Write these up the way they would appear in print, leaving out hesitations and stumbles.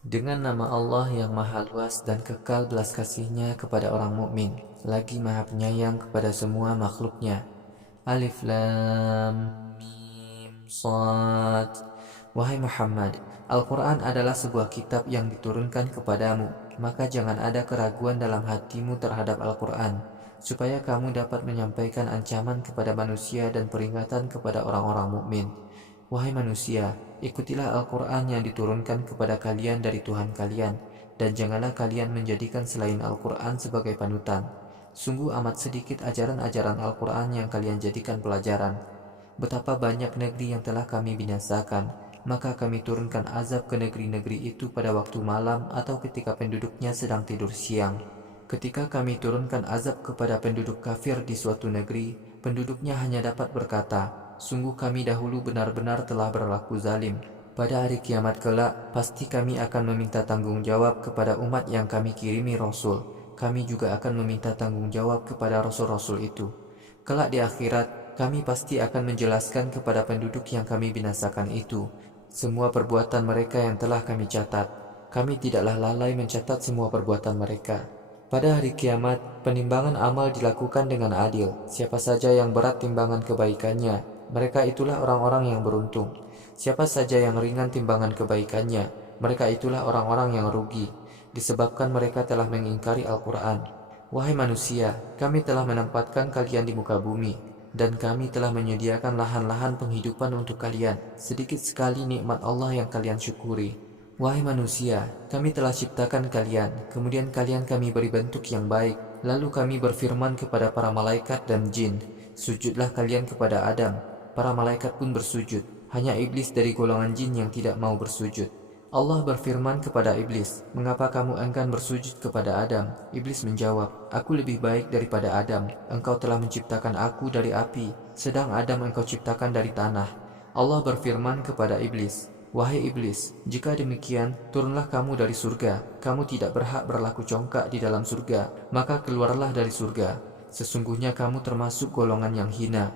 Dengan nama Allah yang Maha Luas dan kekal belas kasih-Nya kepada orang mukmin, lagi Maha Penyayang kepada semua makhluknya. Alif Lam Mim Shad. Wahai Muhammad, Al-Quran adalah sebuah kitab yang diturunkan kepadamu, maka jangan ada keraguan dalam hatimu terhadap Al-Quran, supaya kamu dapat menyampaikan ancaman kepada manusia dan peringatan kepada orang-orang mukmin. Wahai manusia, ikutilah Al-Quran yang diturunkan kepada kalian dari Tuhan kalian, dan janganlah kalian menjadikan selain Al-Quran sebagai panutan. Sungguh amat sedikit ajaran-ajaran Al-Quran yang kalian jadikan pelajaran. Betapa banyak negeri yang telah kami binasakan, maka kami turunkan azab ke negeri-negeri itu pada waktu malam atau ketika penduduknya sedang tidur siang. Ketika kami turunkan azab kepada penduduk kafir di suatu negeri, penduduknya hanya dapat berkata, sungguh kami dahulu benar-benar telah berlaku zalim. Pada hari kiamat kelak, pasti kami akan meminta tanggung jawab kepada umat yang kami kirimi Rasul. Kami juga akan meminta tanggung jawab kepada Rasul-Rasul itu. Kelak di akhirat, kami pasti akan menjelaskan kepada penduduk yang kami binasakan itu semua perbuatan mereka yang telah kami catat. Kami tidaklah lalai mencatat semua perbuatan mereka. Pada hari kiamat, penimbangan amal dilakukan dengan adil. Siapa saja yang berat timbangan kebaikannya, mereka itulah orang-orang yang beruntung. Siapa saja yang ringan timbangan kebaikannya, mereka itulah orang-orang yang rugi, disebabkan mereka telah mengingkari Al-Quran. Wahai manusia, kami telah menempatkan kalian di muka bumi, dan kami telah menyediakan lahan-lahan penghidupan untuk kalian. Sedikit sekali nikmat Allah yang kalian syukuri. Wahai manusia, kami telah ciptakan kalian, kemudian kami beri bentuk yang baik. Lalu kami berfirman kepada para malaikat dan jin, sujudlah kalian kepada Adam. Para malaikat pun bersujud, hanya iblis dari golongan jin yang tidak mau bersujud. Allah berfirman kepada iblis, mengapa kamu enggan bersujud kepada Adam? Iblis menjawab, aku lebih baik daripada Adam. Engkau telah menciptakan aku dari api, sedang Adam engkau ciptakan dari tanah. Allah berfirman kepada iblis, wahai iblis, jika demikian, turunlah kamu dari surga. Kamu tidak berhak berlaku congkak di dalam surga, maka keluarlah dari surga. Sesungguhnya kamu termasuk golongan yang hina.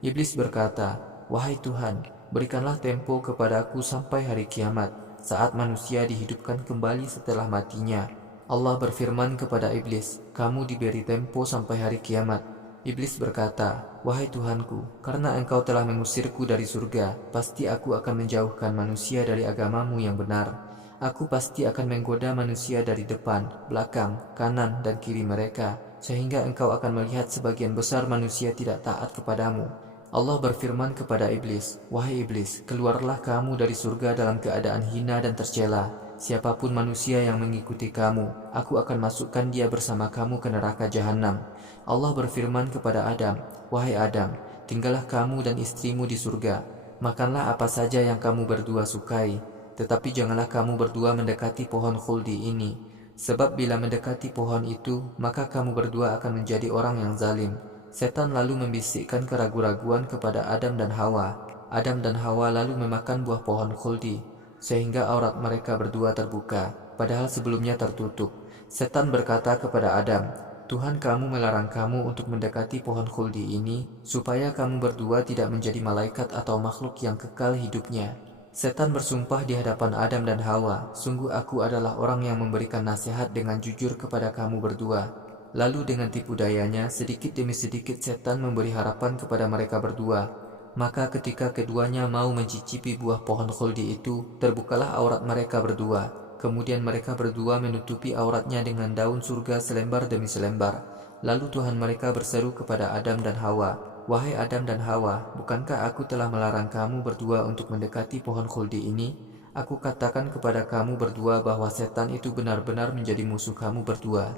Iblis berkata, wahai Tuhan, berikanlah tempo kepadaku sampai hari kiamat, saat manusia dihidupkan kembali setelah matinya. Allah berfirman kepada iblis, kamu diberi tempo sampai hari kiamat. Iblis berkata, wahai Tuhanku, karena engkau telah mengusirku dari surga, pasti aku akan menjauhkan manusia dari agamamu yang benar. Aku pasti akan menggoda manusia dari depan, belakang, kanan, dan kiri mereka, sehingga engkau akan melihat sebagian besar manusia tidak taat kepadamu. Allah berfirman kepada iblis, wahai iblis, keluarlah kamu dari surga dalam keadaan hina dan tercela. Siapapun manusia yang mengikuti kamu, aku akan masukkan dia bersama kamu ke neraka jahanam. Allah berfirman kepada Adam, wahai Adam, tinggallah kamu dan istrimu di surga. Makanlah apa saja yang kamu berdua sukai, tetapi janganlah kamu berdua mendekati pohon khuldi ini. Sebab bila mendekati pohon itu, maka kamu berdua akan menjadi orang yang zalim. Setan lalu membisikkan keraguan-raguan kepada Adam dan Hawa. Adam dan Hawa lalu memakan buah pohon khuldi, sehingga aurat mereka berdua terbuka, padahal sebelumnya tertutup. Setan berkata kepada Adam, Tuhan kamu melarang kamu untuk mendekati pohon khuldi ini, supaya kamu berdua tidak menjadi malaikat atau makhluk yang kekal hidupnya. Setan bersumpah di hadapan Adam dan Hawa, sungguh aku adalah orang yang memberikan nasihat dengan jujur kepada kamu berdua. Lalu dengan tipu dayanya, sedikit demi sedikit setan memberi harapan kepada mereka berdua. Maka ketika keduanya mau mencicipi buah pohon khuldi itu, terbukalah aurat mereka berdua. Kemudian mereka berdua menutupi auratnya dengan daun surga selembar demi selembar. Lalu Tuhan mereka berseru kepada Adam dan Hawa, wahai Adam dan Hawa, bukankah aku telah melarang kamu berdua untuk mendekati pohon khuldi ini? Aku katakan kepada kamu berdua bahwa setan itu benar-benar menjadi musuh kamu berdua.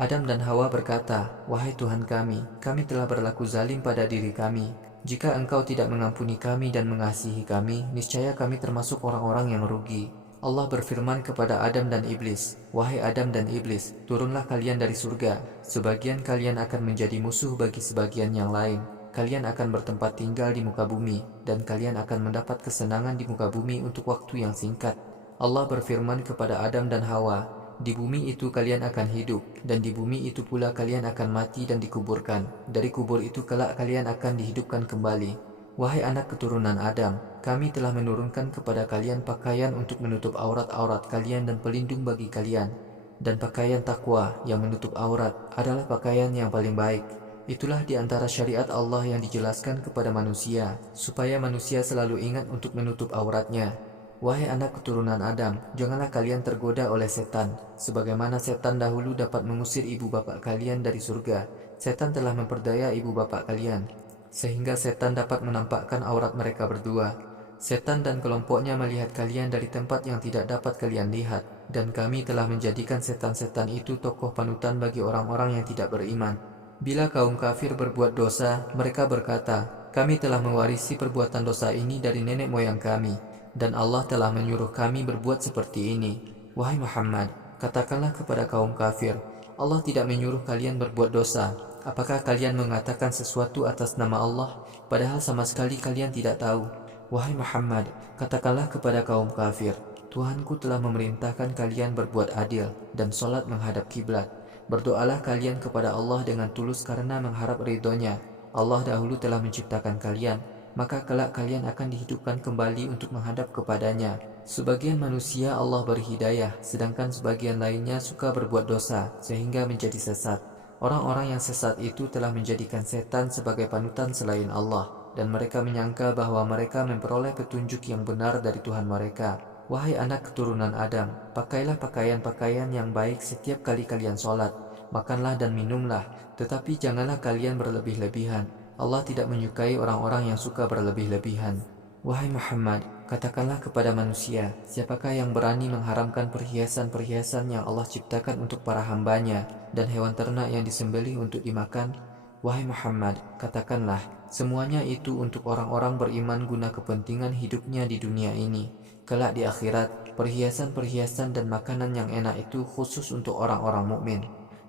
Adam dan Hawa berkata, wahai Tuhan kami telah berlaku zalim pada diri kami. Jika engkau tidak mengampuni kami dan mengasihi kami, niscaya kami termasuk orang-orang yang rugi. Allah berfirman kepada Adam dan Iblis, wahai Adam dan Iblis, turunlah kalian dari surga. Sebagian kalian akan menjadi musuh bagi sebagian yang lain. Kalian akan bertempat tinggal di muka bumi, dan kalian akan mendapat kesenangan di muka bumi untuk waktu yang singkat. Allah berfirman kepada Adam dan Hawa, di bumi itu kalian akan hidup, dan di bumi itu pula kalian akan mati dan dikuburkan. Dari kubur itu kelak kalian akan dihidupkan kembali. Wahai anak keturunan Adam, kami telah menurunkan kepada kalian pakaian untuk menutup aurat-aurat kalian dan pelindung bagi kalian. Dan pakaian takwa yang menutup aurat adalah pakaian yang paling baik. Itulah di antara syariat Allah yang dijelaskan kepada manusia, supaya manusia selalu ingat untuk menutup auratnya. Wahai anak keturunan Adam, janganlah kalian tergoda oleh setan, sebagaimana setan dahulu dapat mengusir ibu bapak kalian dari surga. Setan telah memperdaya ibu bapak kalian, sehingga setan dapat menampakkan aurat mereka berdua. Setan dan kelompoknya melihat kalian dari tempat yang tidak dapat kalian lihat, dan kami telah menjadikan setan-setan itu tokoh panutan bagi orang-orang yang tidak beriman. Bila kaum kafir berbuat dosa, mereka berkata, kami telah mewarisi perbuatan dosa ini dari nenek moyang kami, dan Allah telah menyuruh kami berbuat seperti ini. Wahai Muhammad, katakanlah kepada kaum kafir, Allah tidak menyuruh kalian berbuat dosa. Apakah kalian mengatakan sesuatu atas nama Allah, padahal sama sekali kalian tidak tahu? Wahai Muhammad, katakanlah kepada kaum kafir, Tuhanku telah memerintahkan kalian berbuat adil dan sholat menghadap kiblat. Berdoalah kalian kepada Allah dengan tulus karena mengharap ridhonya. Allah dahulu telah menciptakan kalian, maka kelak kalian akan dihidupkan kembali untuk menghadap kepadanya. Sebagian manusia Allah beri hidayah, sedangkan sebagian lainnya suka berbuat dosa, sehingga menjadi sesat. Orang-orang yang sesat itu telah menjadikan setan sebagai panutan selain Allah, dan mereka menyangka bahwa mereka memperoleh petunjuk yang benar dari Tuhan mereka. Wahai anak keturunan Adam, pakailah pakaian-pakaian yang baik setiap kali kalian sholat. Makanlah dan minumlah, tetapi janganlah kalian berlebih-lebihan. Allah tidak menyukai orang-orang yang suka berlebih-lebihan. Wahai Muhammad, katakanlah kepada manusia, siapakah yang berani mengharamkan perhiasan-perhiasan yang Allah ciptakan untuk para hambanya dan hewan ternak yang disembelih untuk dimakan? Wahai Muhammad, katakanlah, semuanya itu untuk orang-orang beriman guna kepentingan hidupnya di dunia ini. Kelak di akhirat, perhiasan-perhiasan dan makanan yang enak itu khusus untuk orang-orang mukmin.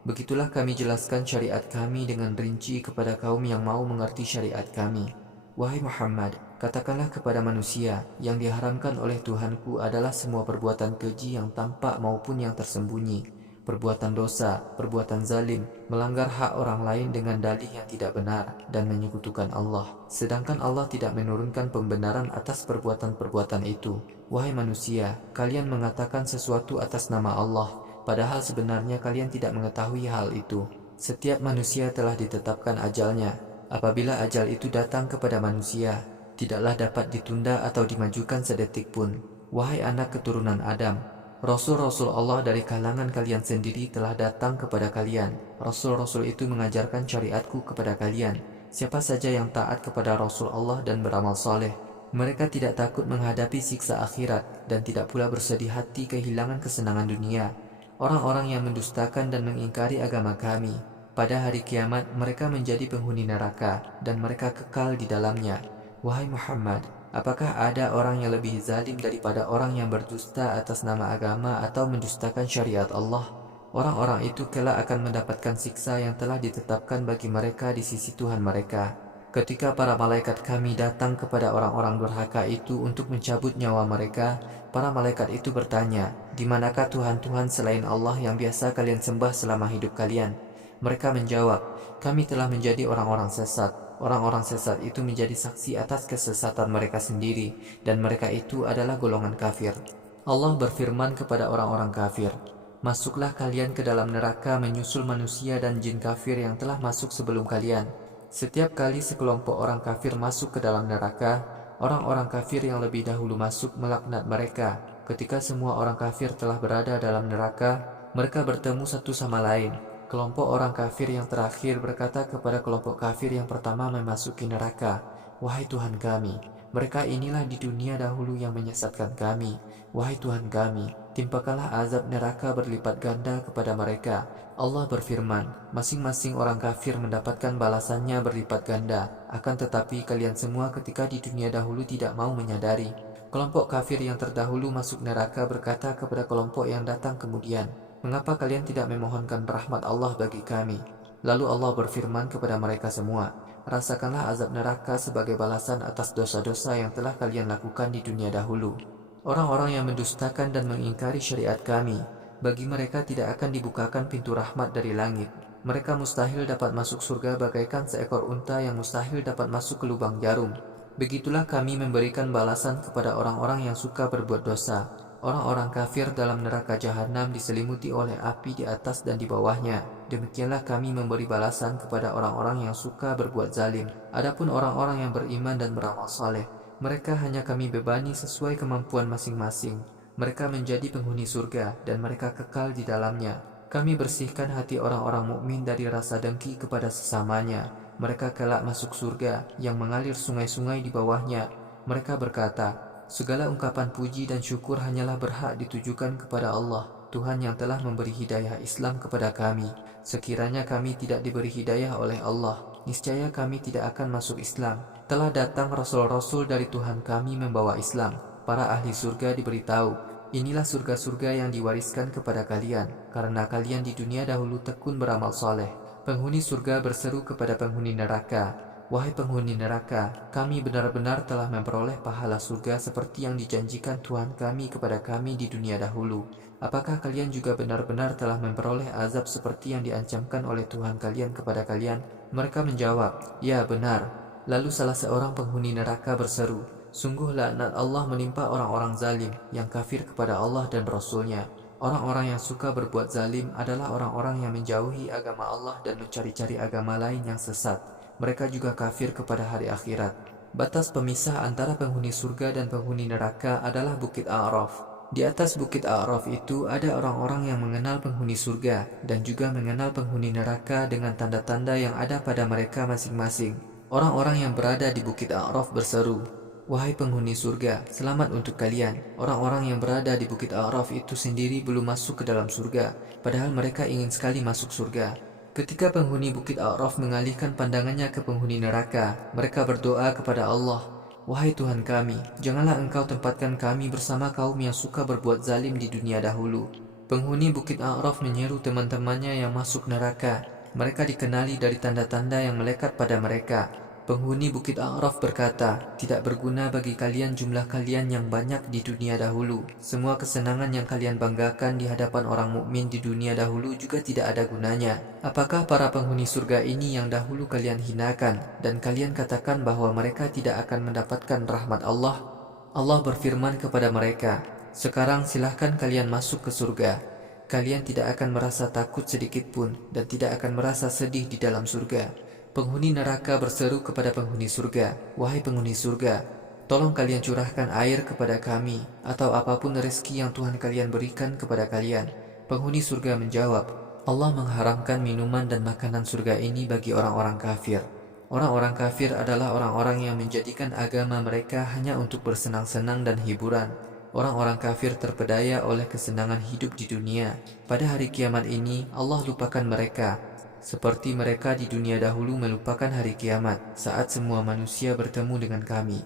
Begitulah kami jelaskan syariat kami dengan rinci kepada kaum yang mau mengerti syariat kami. Wahai Muhammad, katakanlah kepada manusia, yang diharamkan oleh Tuhanku adalah semua perbuatan keji yang tampak maupun yang tersembunyi, perbuatan dosa, perbuatan zalim, melanggar hak orang lain dengan dalih yang tidak benar, dan menyekutukan Allah. Sedangkan Allah tidak menurunkan pembenaran atas perbuatan-perbuatan itu. Wahai manusia, kalian mengatakan sesuatu atas nama Allah, padahal sebenarnya kalian tidak mengetahui hal itu. Setiap manusia telah ditetapkan ajalnya. Apabila ajal itu datang kepada manusia, tidaklah dapat ditunda atau dimajukan sedetik pun. Wahai anak keturunan Adam, Rasul-Rasul Allah dari kalangan kalian sendiri telah datang kepada kalian. Rasul-Rasul itu mengajarkan syariatku kepada kalian. Siapa saja yang taat kepada Rasul Allah dan beramal soleh, mereka tidak takut menghadapi siksa akhirat dan tidak pula bersedih hati kehilangan kesenangan dunia. Orang-orang yang mendustakan dan mengingkari agama kami, pada hari kiamat mereka menjadi penghuni neraka dan mereka kekal di dalamnya. Wahai Muhammad, apakah ada orang yang lebih zalim daripada orang yang berdusta atas nama agama atau mendustakan syariat Allah? Orang-orang itu kelak akan mendapatkan siksa yang telah ditetapkan bagi mereka di sisi Tuhan mereka. Ketika para malaikat kami datang kepada orang-orang durhaka itu untuk mencabut nyawa mereka, para malaikat itu bertanya, di manakah Tuhan-Tuhan selain Allah yang biasa kalian sembah selama hidup kalian? Mereka menjawab, kami telah menjadi orang-orang sesat. Orang-orang sesat itu menjadi saksi atas kesesatan mereka sendiri, dan mereka itu adalah golongan kafir. Allah berfirman kepada orang-orang kafir, masuklah kalian ke dalam neraka menyusul manusia dan jin kafir yang telah masuk sebelum kalian. Setiap kali sekelompok orang kafir masuk ke dalam neraka, orang-orang kafir yang lebih dahulu masuk melaknat mereka. Ketika semua orang kafir telah berada dalam neraka, mereka bertemu satu sama lain. Kelompok orang kafir yang terakhir berkata kepada kelompok kafir yang pertama memasuki neraka, wahai Tuhan kami, mereka inilah di dunia dahulu yang menyesatkan kami. Wahai Tuhan kami, timpakanlah azab neraka berlipat ganda kepada mereka. Allah berfirman, masing-masing orang kafir mendapatkan balasannya berlipat ganda. Akan tetapi kalian semua ketika di dunia dahulu tidak mau menyadari. Kelompok kafir yang terdahulu masuk neraka berkata kepada kelompok yang datang kemudian, mengapa kalian tidak memohonkan rahmat Allah bagi kami? Lalu Allah berfirman kepada mereka semua, rasakanlah azab neraka sebagai balasan atas dosa-dosa yang telah kalian lakukan di dunia dahulu. Orang-orang yang mendustakan dan mengingkari syariat kami, bagi mereka tidak akan dibukakan pintu rahmat dari langit. Mereka mustahil dapat masuk surga bagaikan seekor unta yang mustahil dapat masuk ke lubang jarum. Begitulah kami memberikan balasan kepada orang-orang yang suka berbuat dosa. Orang-orang kafir dalam neraka jahanam diselimuti oleh api di atas dan di bawahnya. Demikianlah kami memberi balasan kepada orang-orang yang suka berbuat zalim. Adapun orang-orang yang beriman dan beramal saleh, mereka hanya kami bebani sesuai kemampuan masing-masing. Mereka menjadi penghuni surga dan mereka kekal di dalamnya. Kami bersihkan hati orang-orang mukmin dari rasa dengki kepada sesamanya. Mereka kelak masuk surga yang mengalir sungai-sungai di bawahnya. Mereka berkata, segala ungkapan puji dan syukur hanyalah berhak ditujukan kepada Allah, Tuhan yang telah memberi hidayah Islam kepada kami. Sekiranya kami tidak diberi hidayah oleh Allah, niscaya kami tidak akan masuk Islam. Telah datang rasul-rasul dari Tuhan kami membawa Islam. Para ahli surga diberitahu, inilah surga-surga yang diwariskan kepada kalian, karena kalian di dunia dahulu tekun beramal soleh. Penghuni surga berseru kepada penghuni neraka, wahai penghuni neraka, kami benar-benar telah memperoleh pahala surga seperti yang dijanjikan Tuhan kami kepada kami di dunia dahulu. Apakah kalian juga benar-benar telah memperoleh azab seperti yang diancamkan oleh Tuhan kalian kepada kalian? Mereka menjawab, ya benar. Lalu salah seorang penghuni neraka berseru, sungguh laknat Allah menimpa orang-orang zalim yang kafir kepada Allah dan Rasul-Nya. Orang-orang yang suka berbuat zalim adalah orang-orang yang menjauhi agama Allah dan mencari-cari agama lain yang sesat. Mereka juga kafir kepada hari akhirat. Batas pemisah antara penghuni surga dan penghuni neraka adalah Bukit A'raf. Di atas Bukit A'raf itu ada orang-orang yang mengenal penghuni surga dan juga mengenal penghuni neraka dengan tanda-tanda yang ada pada mereka masing-masing. Orang-orang yang berada di Bukit A'raf berseru, wahai penghuni surga, selamat untuk kalian. Orang-orang yang berada di Bukit A'raf itu sendiri belum masuk ke dalam surga, padahal mereka ingin sekali masuk surga. Ketika penghuni Bukit A'raf mengalihkan pandangannya ke penghuni neraka, mereka berdoa kepada Allah, wahai Tuhan kami, janganlah Engkau tempatkan kami bersama kaum yang suka berbuat zalim di dunia dahulu. Penghuni Bukit A'raf menyeru teman-temannya yang masuk neraka. Mereka dikenali dari tanda-tanda yang melekat pada mereka. Penghuni Bukit A'raf berkata, tidak berguna bagi kalian jumlah kalian yang banyak di dunia dahulu. Semua kesenangan yang kalian banggakan di hadapan orang mukmin di dunia dahulu juga tidak ada gunanya. Apakah para penghuni surga ini yang dahulu kalian hinakan dan kalian katakan bahwa mereka tidak akan mendapatkan rahmat Allah? Allah berfirman kepada mereka, sekarang silahkan kalian masuk ke surga. Kalian tidak akan merasa takut sedikit pun dan tidak akan merasa sedih di dalam surga. Penghuni neraka berseru kepada penghuni surga, wahai penghuni surga, tolong kalian curahkan air kepada kami atau apapun rezeki yang Tuhan kalian berikan kepada kalian. Penghuni surga menjawab, Allah mengharamkan minuman dan makanan surga ini bagi orang-orang kafir. Orang-orang kafir adalah orang-orang yang menjadikan agama mereka hanya untuk bersenang-senang dan hiburan. Orang-orang kafir terpedaya oleh kesenangan hidup di dunia. Pada hari kiamat ini, Allah lupakan mereka, seperti mereka di dunia dahulu melupakan hari kiamat saat semua manusia bertemu dengan kami.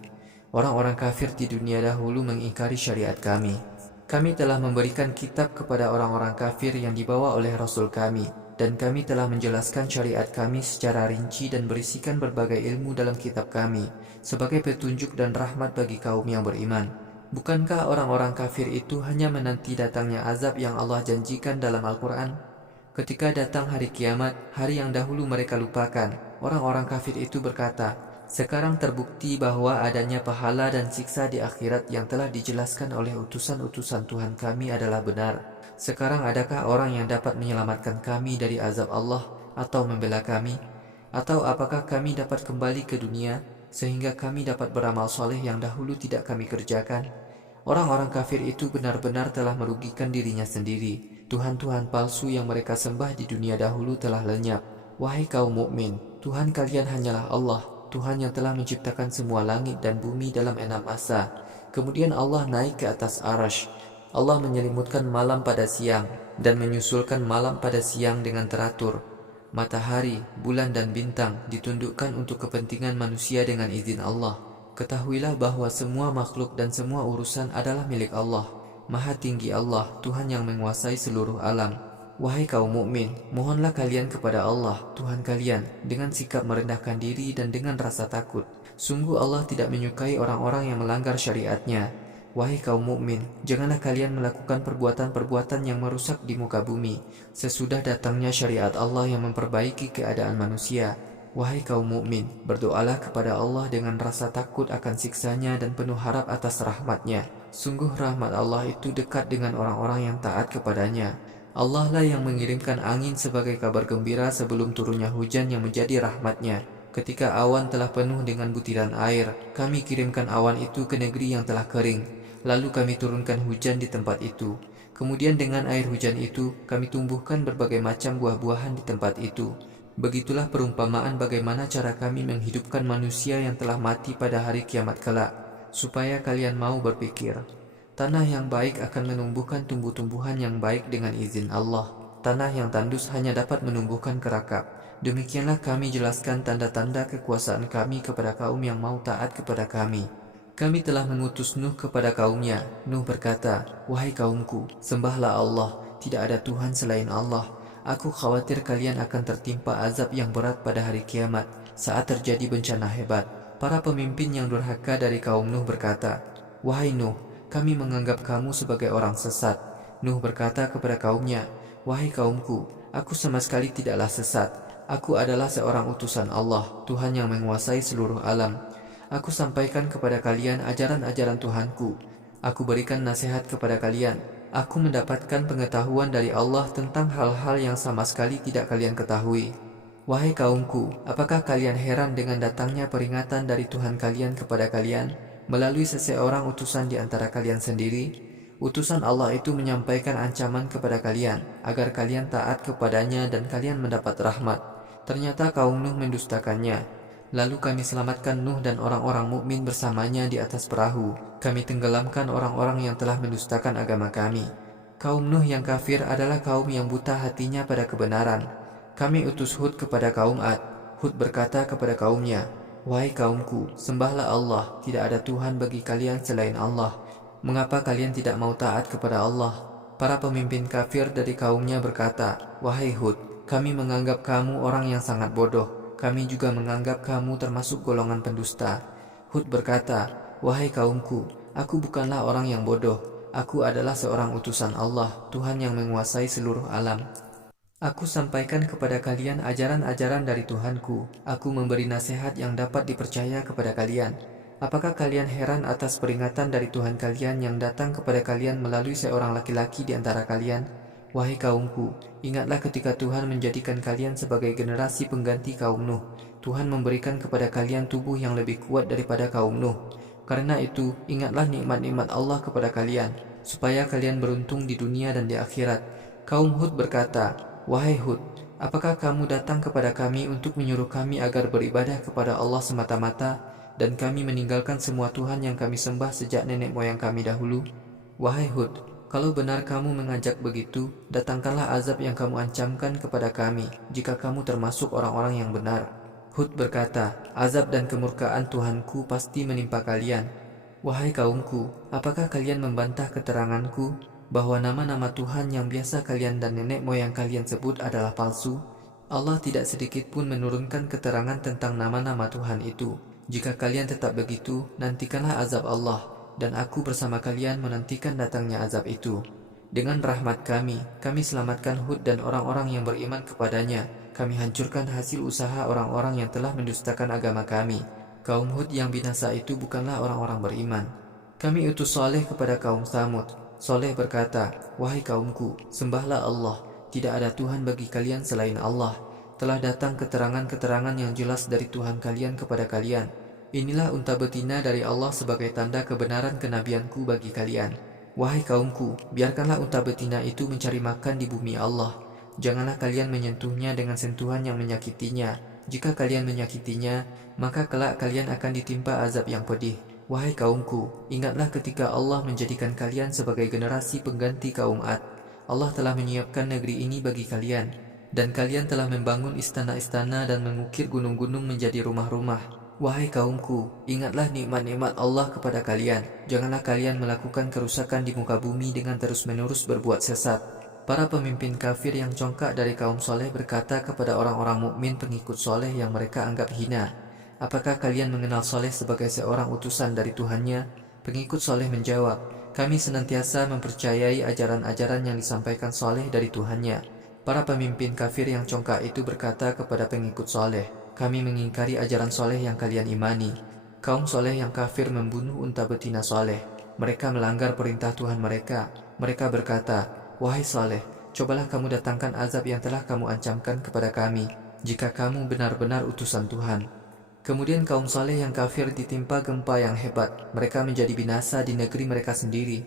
Orang-orang kafir di dunia dahulu mengingkari syariat kami. Kami telah memberikan kitab kepada orang-orang kafir yang dibawa oleh Rasul kami, dan kami telah menjelaskan syariat kami secara rinci dan berisikan berbagai ilmu dalam kitab kami, sebagai petunjuk dan rahmat bagi kaum yang beriman. Bukankah orang-orang kafir itu hanya menanti datangnya azab yang Allah janjikan dalam Al-Quran? Ketika datang hari kiamat, hari yang dahulu mereka lupakan, orang-orang kafir itu berkata, sekarang terbukti bahwa adanya pahala dan siksa di akhirat yang telah dijelaskan oleh utusan-utusan Tuhan kami adalah benar. Sekarang adakah orang yang dapat menyelamatkan kami dari azab Allah atau membela kami? Atau apakah kami dapat kembali ke dunia sehingga kami dapat beramal soleh yang dahulu tidak kami kerjakan? Orang-orang kafir itu benar-benar telah merugikan dirinya sendiri. Tuhan-Tuhan palsu yang mereka sembah di dunia dahulu telah lenyap. Wahai kaum mukmin, Tuhan kalian hanyalah Allah, Tuhan yang telah menciptakan semua langit dan bumi dalam 6 masa. Kemudian Allah naik ke atas arasy. Allah menyelimutkan malam pada siang dan menyusulkan malam pada siang dengan teratur. Matahari, bulan dan bintang ditundukkan untuk kepentingan manusia dengan izin Allah. Ketahuilah bahwa semua makhluk dan semua urusan adalah milik Allah. Maha tinggi Allah, Tuhan yang menguasai seluruh alam. Wahai kaum mukmin, mohonlah kalian kepada Allah, Tuhan kalian, dengan sikap merendahkan diri dan dengan rasa takut. Sungguh Allah tidak menyukai orang-orang yang melanggar syariatnya. Wahai kaum mukmin, janganlah kalian melakukan perbuatan-perbuatan yang merusak di muka bumi, sesudah datangnya syariat Allah yang memperbaiki keadaan manusia. Wahai kaum mukmin, berdoalah kepada Allah dengan rasa takut akan siksanya dan penuh harap atas rahmatnya. Sungguh rahmat Allah itu dekat dengan orang-orang yang taat kepadanya. Allah lah yang mengirimkan angin sebagai kabar gembira sebelum turunnya hujan yang menjadi rahmatnya. Ketika awan telah penuh dengan butiran air, kami kirimkan awan itu ke negeri yang telah kering. Lalu kami turunkan hujan di tempat itu. Kemudian dengan air hujan itu, kami tumbuhkan berbagai macam buah-buahan di tempat itu. Begitulah perumpamaan bagaimana cara kami menghidupkan manusia yang telah mati pada hari kiamat kelak, supaya kalian mau berpikir. Tanah yang baik akan menumbuhkan tumbuh-tumbuhan yang baik dengan izin Allah. Tanah yang tandus hanya dapat menumbuhkan kerakap. Demikianlah kami jelaskan tanda-tanda kekuasaan kami kepada kaum yang mau taat kepada kami. Kami telah mengutus Nuh kepada kaumnya. Nuh berkata, "Wahai kaumku, sembahlah Allah, tidak ada Tuhan selain Allah. Aku khawatir kalian akan tertimpa azab yang berat pada hari kiamat saat terjadi bencana hebat." Para pemimpin yang durhaka dari kaum Nuh berkata, "Wahai Nuh, kami menganggap kamu sebagai orang sesat." Nuh berkata kepada kaumnya, "Wahai kaumku, aku sama sekali tidaklah sesat. Aku adalah seorang utusan Allah, Tuhan yang menguasai seluruh alam. Aku sampaikan kepada kalian ajaran-ajaran Tuhanku. Aku berikan nasihat kepada kalian. Aku mendapatkan pengetahuan dari Allah tentang hal-hal yang sama sekali tidak kalian ketahui. Wahai kaumku, apakah kalian heran dengan datangnya peringatan dari Tuhan kalian kepada kalian melalui seseorang utusan di antara kalian sendiri? Utusan Allah itu menyampaikan ancaman kepada kalian agar kalian taat kepadanya dan kalian mendapat rahmat. Ternyata kaum Nuh mendustakannya. Lalu kami selamatkan Nuh dan orang-orang mukmin bersamanya di atas perahu. Kami tenggelamkan orang-orang yang telah mendustakan agama kami. Kaum Nuh yang kafir adalah kaum yang buta hatinya pada kebenaran. Kami utus Hud kepada kaum Ad. Hud berkata kepada kaumnya, "Wahai kaumku, sembahlah Allah, tidak ada Tuhan bagi kalian selain Allah. Mengapa kalian tidak mau taat kepada Allah?" Para pemimpin kafir dari kaumnya berkata, "Wahai Hud, kami menganggap kamu orang yang sangat bodoh. Kami juga menganggap kamu termasuk golongan pendusta." Hud berkata, "Wahai kaumku, aku bukanlah orang yang bodoh. Aku adalah seorang utusan Allah, Tuhan yang menguasai seluruh alam. Aku sampaikan kepada kalian ajaran-ajaran dari Tuhanku. Aku memberi nasihat yang dapat dipercaya kepada kalian. Apakah kalian heran atas peringatan dari Tuhan kalian yang datang kepada kalian melalui seorang laki-laki di antara kalian? Wahai kaumku, ingatlah ketika Tuhan menjadikan kalian sebagai generasi pengganti kaum Nuh. Tuhan memberikan kepada kalian tubuh yang lebih kuat daripada kaum Nuh. Karena itu, ingatlah nikmat-nikmat Allah kepada kalian, supaya kalian beruntung di dunia dan di akhirat." Kaum Hud berkata, "Wahai Hud, apakah kamu datang kepada kami untuk menyuruh kami agar beribadah kepada Allah semata-mata, dan kami meninggalkan semua Tuhan yang kami sembah sejak nenek moyang kami dahulu? Wahai Hud, kalau benar kamu mengajak begitu, datangkanlah azab yang kamu ancamkan kepada kami, jika kamu termasuk orang-orang yang benar." Hud berkata, "Azab dan kemurkaan Tuhanku pasti menimpa kalian." Wahai kaumku, apakah kalian membantah keteranganku bahwa nama-nama Tuhan yang biasa kalian dan nenek moyang kalian sebut adalah palsu? Allah tidak sedikit pun menurunkan keterangan tentang nama-nama Tuhan itu. Jika kalian tetap begitu, nantikanlah azab Allah, dan aku bersama kalian menantikan datangnya azab itu. Dengan rahmat kami selamatkan Hud dan orang-orang yang beriman kepadanya. Kami hancurkan hasil usaha orang-orang yang telah mendustakan agama kami. Kaum Hud yang binasa itu bukanlah orang-orang beriman. Kami utus Saleh kepada kaum Tsamud. Saleh berkata, "Wahai kaumku, sembahlah Allah, tidak ada Tuhan bagi kalian selain Allah. Telah datang keterangan-keterangan yang jelas dari Tuhan kalian kepada kalian. Inilah unta betina dari Allah sebagai tanda kebenaran kenabianku bagi kalian. Wahai kaumku, biarkanlah unta betina itu mencari makan di bumi Allah. Janganlah kalian menyentuhnya dengan sentuhan yang menyakitinya. Jika kalian menyakitinya, maka kelak kalian akan ditimpa azab yang pedih. Wahai kaumku, ingatlah ketika Allah menjadikan kalian sebagai generasi pengganti kaum Ad. Allah telah menyiapkan negeri ini bagi kalian, dan kalian telah membangun istana-istana dan mengukir gunung-gunung menjadi rumah-rumah. Wahai kaumku, ingatlah nikmat-nikmat Allah kepada kalian. Janganlah kalian melakukan kerusakan di muka bumi dengan terus-menerus berbuat sesat." Para pemimpin kafir yang congkak dari kaum Soleh berkata kepada orang-orang mukmin pengikut Soleh yang mereka anggap hina, "Apakah kalian mengenal Soleh sebagai seorang utusan dari Tuhannya?" Pengikut Soleh menjawab, "Kami senantiasa mempercayai ajaran-ajaran yang disampaikan Soleh dari Tuhannya." Para pemimpin kafir yang congkak itu berkata kepada pengikut Soleh, kami mengingkari ajaran soleh yang kalian imani. Kaum soleh yang kafir membunuh unta betina soleh. Mereka melanggar perintah Tuhan mereka. Mereka berkata, wahai soleh, cobalah kamu datangkan azab yang telah kamu ancamkan kepada kami, jika kamu benar-benar utusan Tuhan. Kemudian kaum soleh yang kafir ditimpa gempa yang hebat. Mereka menjadi binasa di negeri mereka sendiri.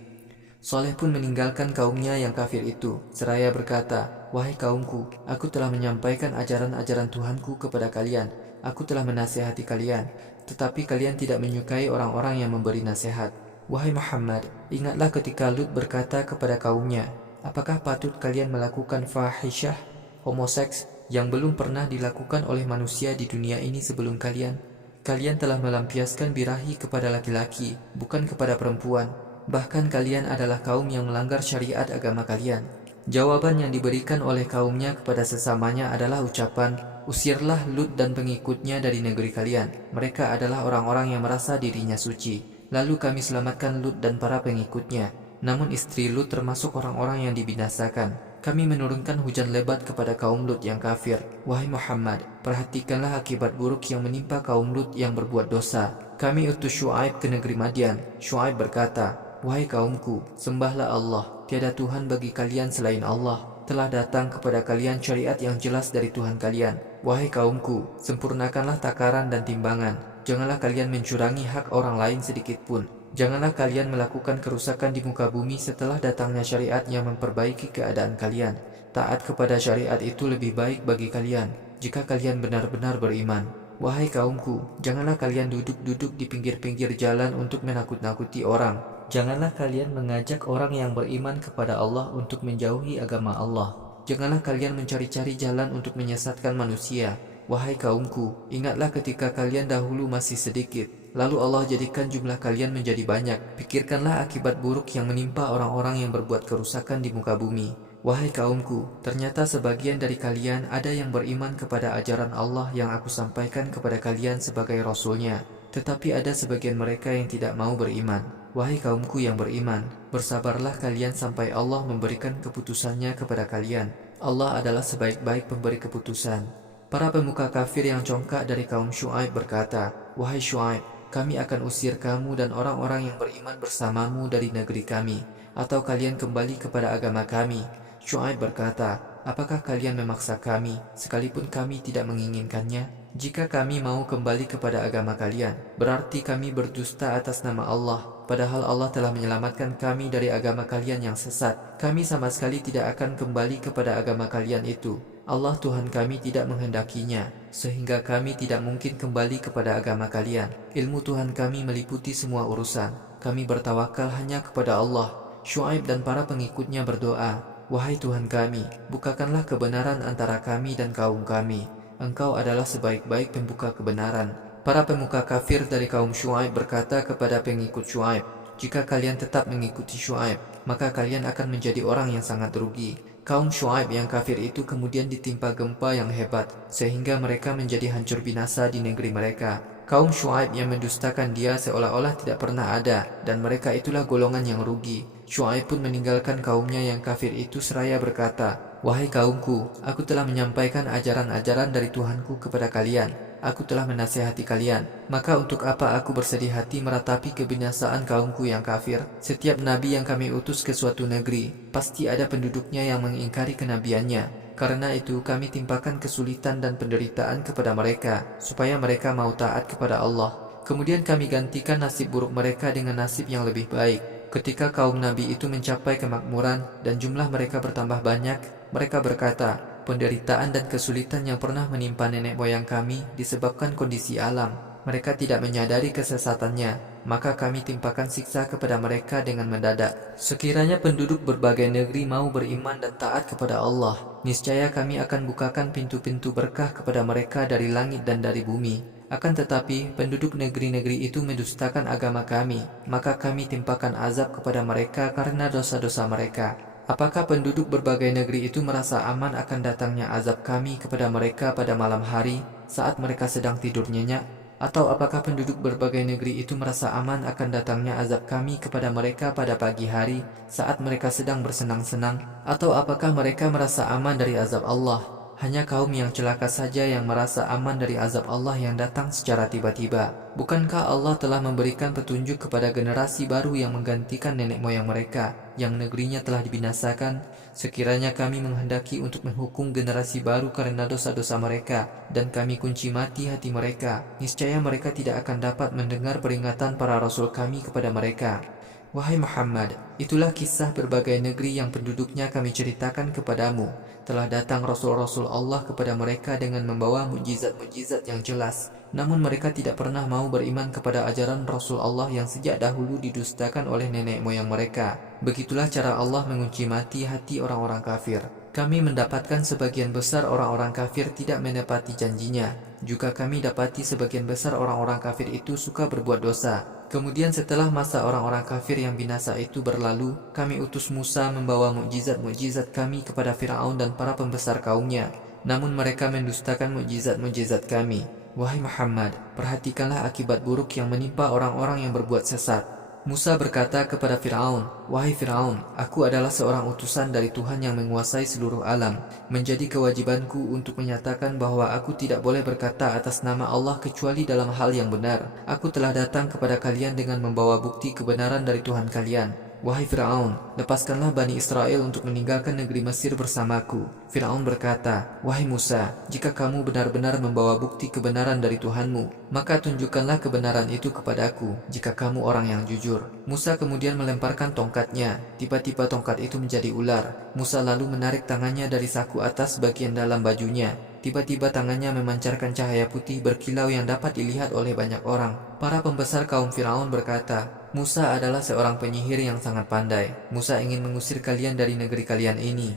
Soleh pun meninggalkan kaumnya yang kafir itu, seraya berkata, wahai kaumku, aku telah menyampaikan ajaran-ajaran Tuhanku kepada kalian. Aku telah menasihati kalian, tetapi kalian tidak menyukai orang-orang yang memberi nasihat. Wahai Muhammad, ingatlah ketika Lut berkata kepada kaumnya, apakah patut kalian melakukan fahisyah, homoseks, yang belum pernah dilakukan oleh manusia di dunia ini sebelum kalian? Kalian telah melampiaskan birahi kepada laki-laki, bukan kepada perempuan. Bahkan kalian adalah kaum yang melanggar syariat agama kalian. Jawaban yang diberikan oleh kaumnya kepada sesamanya adalah ucapan, usirlah Lut dan pengikutnya dari negeri kalian. Mereka adalah orang-orang yang merasa dirinya suci. Lalu kami selamatkan Lut dan para pengikutnya. Namun istri Lut termasuk orang-orang yang dibinasakan. Kami menurunkan hujan lebat kepada kaum Lut yang kafir. Wahai Muhammad, perhatikanlah akibat buruk yang menimpa kaum Lut yang berbuat dosa. Kami utus Syuaib ke negeri Madian. Syuaib berkata, wahai kaumku, sembahlah Allah. Tiada Tuhan bagi kalian selain Allah. Telah datang kepada kalian syariat yang jelas dari Tuhan kalian. Wahai kaumku, sempurnakanlah takaran dan timbangan. Janganlah kalian mencurangi hak orang lain sedikit pun. Janganlah kalian melakukan kerusakan di muka bumi setelah datangnya syariat yang memperbaiki keadaan kalian. Taat kepada syariat itu lebih baik bagi kalian, jika kalian benar-benar beriman. Wahai kaumku, janganlah kalian duduk-duduk di pinggir-pinggir jalan untuk menakut-nakuti orang. Janganlah kalian mengajak orang yang beriman kepada Allah untuk menjauhi agama Allah. Janganlah kalian mencari-cari jalan untuk menyesatkan manusia. Wahai kaumku, ingatlah ketika kalian dahulu masih sedikit, lalu Allah jadikan jumlah kalian menjadi banyak. Pikirkanlah akibat buruk yang menimpa orang-orang yang berbuat kerusakan di muka bumi. Wahai kaumku, ternyata sebagian dari kalian ada yang beriman kepada ajaran Allah yang aku sampaikan kepada kalian sebagai Rasulnya. Tetapi ada sebagian mereka yang tidak mau beriman. Wahai kaumku yang beriman, bersabarlah kalian sampai Allah memberikan keputusannya kepada kalian. Allah adalah sebaik-baik pemberi keputusan. Para pemuka kafir yang congkak dari kaum Syuaib berkata, wahai Syuaib, kami akan usir kamu dan orang-orang yang beriman bersamamu dari negeri kami, atau kalian kembali kepada agama kami. Syuaib berkata, apakah kalian memaksa kami, sekalipun kami tidak menginginkannya? Jika kami mau kembali kepada agama kalian, berarti kami berdusta atas nama Allah, padahal Allah telah menyelamatkan kami dari agama kalian yang sesat. Kami sama sekali tidak akan kembali kepada agama kalian itu. Allah Tuhan kami tidak menghendakinya, sehingga kami tidak mungkin kembali kepada agama kalian. Ilmu Tuhan kami meliputi semua urusan. Kami bertawakal hanya kepada Allah. Syuaib dan para pengikutnya berdoa, wahai Tuhan kami, bukakanlah kebenaran antara kami dan kaum kami. Engkau adalah sebaik-baik pembuka kebenaran. Para pemuka kafir dari kaum Syuaib berkata kepada pengikut Syuaib, jika kalian tetap mengikuti Syuaib, maka kalian akan menjadi orang yang sangat rugi. Kaum Syuaib yang kafir itu kemudian ditimpa gempa yang hebat, sehingga mereka menjadi hancur binasa di negeri mereka. Kaum Syuaib yang mendustakan dia seolah-olah tidak pernah ada, dan mereka itulah golongan yang rugi. Syuaib pun meninggalkan kaumnya yang kafir itu seraya berkata, wahai kaumku, aku telah menyampaikan ajaran-ajaran dari Tuhanku kepada kalian. Aku telah menasihati kalian. Maka untuk apa aku bersedih hati meratapi kebinasaan kaumku yang kafir? Setiap nabi yang kami utus ke suatu negeri, pasti ada penduduknya yang mengingkari kenabiannya. Karena itu kami timpakan kesulitan dan penderitaan kepada mereka, supaya mereka mau taat kepada Allah. Kemudian kami gantikan nasib buruk mereka dengan nasib yang lebih baik. Ketika kaum nabi itu mencapai kemakmuran dan jumlah mereka bertambah banyak, mereka berkata, penderitaan dan kesulitan yang pernah menimpa nenek moyang kami disebabkan kondisi alam. Mereka tidak menyadari kesesatannya, maka kami timpakan siksa kepada mereka dengan mendadak. Sekiranya penduduk berbagai negeri mau beriman dan taat kepada Allah, niscaya kami akan bukakan pintu-pintu berkah kepada mereka dari langit dan dari bumi. Akan tetapi, penduduk negeri-negeri itu mendustakan agama kami, maka kami timpakan azab kepada mereka karena dosa-dosa mereka. Apakah penduduk berbagai negeri itu merasa aman akan datangnya azab kami kepada mereka pada malam hari saat mereka sedang tidur nyenyak? Atau apakah penduduk berbagai negeri itu merasa aman akan datangnya azab kami kepada mereka pada pagi hari saat mereka sedang bersenang-senang? Atau apakah mereka merasa aman dari azab Allah Hanya kaum yang celaka saja yang merasa aman dari azab Allah yang datang secara tiba-tiba. Bukankah Allah telah memberikan petunjuk kepada generasi baru yang menggantikan nenek moyang mereka, yang negerinya telah dibinasakan? Sekiranya kami menghendaki untuk menghukum generasi baru karena dosa-dosa mereka, dan kami kunci mati hati mereka, niscaya mereka tidak akan dapat mendengar peringatan para rasul kami kepada mereka. Wahai Muhammad, itulah kisah berbagai negeri yang penduduknya kami ceritakan kepadamu. Telah datang Rasul-Rasul Allah kepada mereka dengan membawa mukjizat-mukjizat yang jelas. Namun mereka tidak pernah mau beriman kepada ajaran Rasul Allah yang sejak dahulu didustakan oleh nenek moyang mereka. Begitulah cara Allah mengunci mati hati orang-orang kafir. Kami mendapatkan sebagian besar orang-orang kafir tidak menepati janjinya. Juga kami dapati sebagian besar orang-orang kafir itu suka berbuat dosa. Kemudian setelah masa orang-orang kafir yang binasa itu berlalu, kami utus Musa membawa mukjizat-mukjizat kami kepada Firaun dan para pembesar kaumnya. Namun mereka mendustakan mukjizat-mukjizat kami. Wahai Muhammad, perhatikanlah akibat buruk yang menimpa orang-orang yang berbuat sesat. Musa berkata kepada Firaun, "Wahai Firaun, aku adalah seorang utusan dari Tuhan yang menguasai seluruh alam. Menjadi kewajibanku untuk menyatakan bahwa aku tidak boleh berkata atas nama Allah kecuali dalam hal yang benar. Aku telah datang kepada kalian dengan membawa bukti kebenaran dari Tuhan kalian. Wahai Firaun, lepaskanlah Bani Israel untuk meninggalkan negeri Mesir bersamaku." Firaun berkata, "Wahai Musa, jika kamu benar-benar membawa bukti kebenaran dari Tuhanmu, maka tunjukkanlah kebenaran itu kepadaku, jika kamu orang yang jujur." Musa kemudian melemparkan tongkatnya. Tiba-tiba tongkat itu menjadi ular. Musa lalu menarik tangannya dari saku atas bagian dalam bajunya. Tiba-tiba tangannya memancarkan cahaya putih berkilau yang dapat dilihat oleh banyak orang. Para pembesar kaum Firaun berkata, "Musa adalah seorang penyihir yang sangat pandai. Musa ingin mengusir kalian dari negeri kalian ini."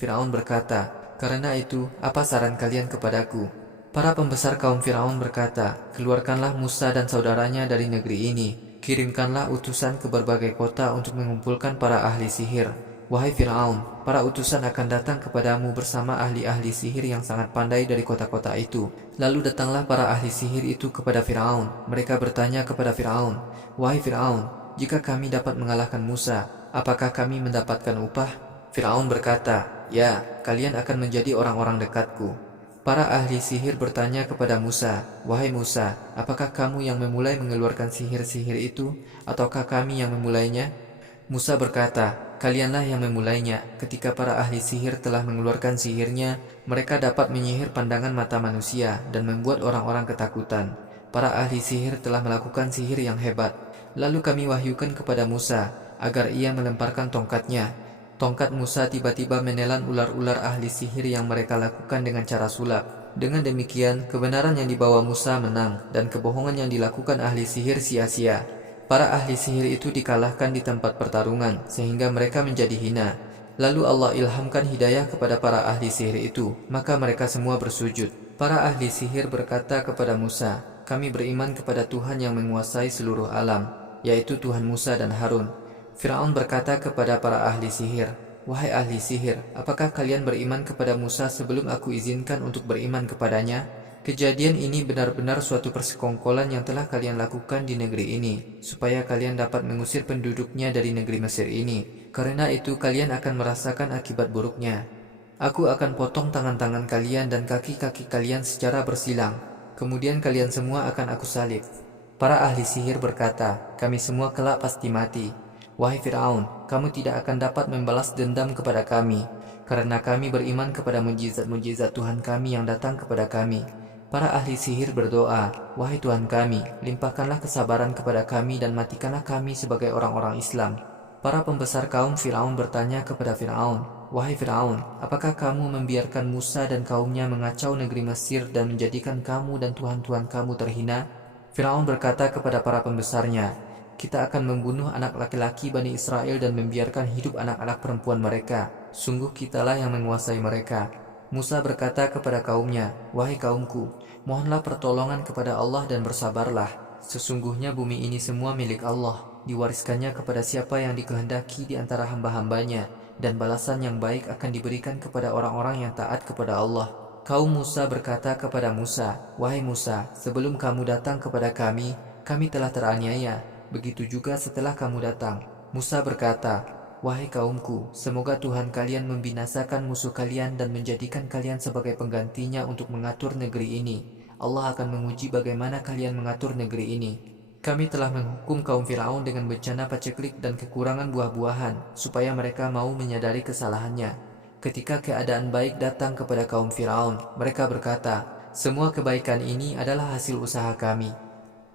Firaun berkata, "Karena itu, apa saran kalian kepadaku?" Para pembesar kaum Firaun berkata, "Keluarkanlah Musa dan saudaranya dari negeri ini. Kirimkanlah utusan ke berbagai kota untuk mengumpulkan para ahli sihir. Wahai Firaun, para utusan akan datang kepadamu bersama ahli-ahli sihir yang sangat pandai dari kota-kota itu." Lalu datanglah para ahli sihir itu kepada Firaun. Mereka bertanya kepada Firaun, "Wahai Firaun, jika kami dapat mengalahkan Musa, apakah kami mendapatkan upah?" Firaun berkata, "Ya, kalian akan menjadi orang-orang dekatku." Para ahli sihir bertanya kepada Musa, "Wahai Musa, apakah kamu yang memulai mengeluarkan sihir-sihir itu, ataukah kami yang memulainya?" Musa berkata, "Kalianlah yang memulainya." Ketika para ahli sihir telah mengeluarkan sihirnya, mereka dapat menyihir pandangan mata manusia dan membuat orang-orang ketakutan. Para ahli sihir telah melakukan sihir yang hebat. Lalu kami wahyukan kepada Musa agar ia melemparkan tongkatnya. Tongkat Musa tiba-tiba menelan ular-ular ahli sihir yang mereka lakukan dengan cara sulap. Dengan demikian, kebenaran yang dibawa Musa menang dan kebohongan yang dilakukan ahli sihir sia-sia. Para ahli sihir itu dikalahkan di tempat pertarungan sehingga mereka menjadi hina. Lalu Allah ilhamkan hidayah kepada para ahli sihir itu, maka mereka semua bersujud. Para ahli sihir berkata kepada Musa, "Kami beriman kepada Tuhan yang menguasai seluruh alam, yaitu Tuhan Musa dan Harun." Firaun berkata kepada para ahli sihir, "Wahai ahli sihir, apakah kalian beriman kepada Musa sebelum aku izinkan untuk beriman kepadanya?" Kejadian ini benar-benar suatu persekongkolan yang telah kalian lakukan di negeri ini, supaya kalian dapat mengusir penduduknya dari negeri Mesir ini. Karena itu kalian akan merasakan akibat buruknya. Aku akan potong tangan-tangan kalian dan kaki-kaki kalian secara bersilang. Kemudian kalian semua akan aku salib." Para ahli sihir berkata, "Kami semua kelak pasti mati." Wahai Firaun, kamu tidak akan dapat membalas dendam kepada kami, karena kami beriman kepada mukjizat-mukjizat Tuhan kami yang datang kepada kami. Para ahli sihir berdoa, "Wahai Tuhan kami, limpahkanlah kesabaran kepada kami dan matikanlah kami sebagai orang-orang Islam." Para pembesar kaum Firaun bertanya kepada Firaun, "Wahai Firaun, apakah kamu membiarkan Musa dan kaumnya mengacau negeri Mesir dan menjadikan kamu dan tuhan-tuhan kamu terhina?" Firaun berkata kepada para pembesarnya, "Kita akan membunuh anak laki-laki Bani Israel dan membiarkan hidup anak-anak perempuan mereka. Sungguh kitalah yang menguasai mereka." Musa berkata kepada kaumnya, "Wahai kaumku, mohonlah pertolongan kepada Allah dan bersabarlah. Sesungguhnya bumi ini semua milik Allah, diwariskannya kepada siapa yang dikehendaki di antara hamba-hambanya, dan balasan yang baik akan diberikan kepada orang-orang yang taat kepada Allah." Kaum Musa berkata kepada Musa, "Wahai Musa, sebelum kamu datang kepada kami telah teraniaya. Begitu juga setelah kamu datang." Musa berkata, "Wahai kaumku, semoga Tuhan kalian membinasakan musuh kalian dan menjadikan kalian sebagai penggantinya untuk mengatur negeri ini. Allah akan menguji bagaimana kalian mengatur negeri ini. Kami telah menghukum kaum Firaun dengan bencana paceklik dan kekurangan buah-buahan, supaya mereka mau menyadari kesalahannya. Ketika keadaan baik datang kepada kaum Firaun, mereka berkata, 'Semua kebaikan ini adalah hasil usaha kami.'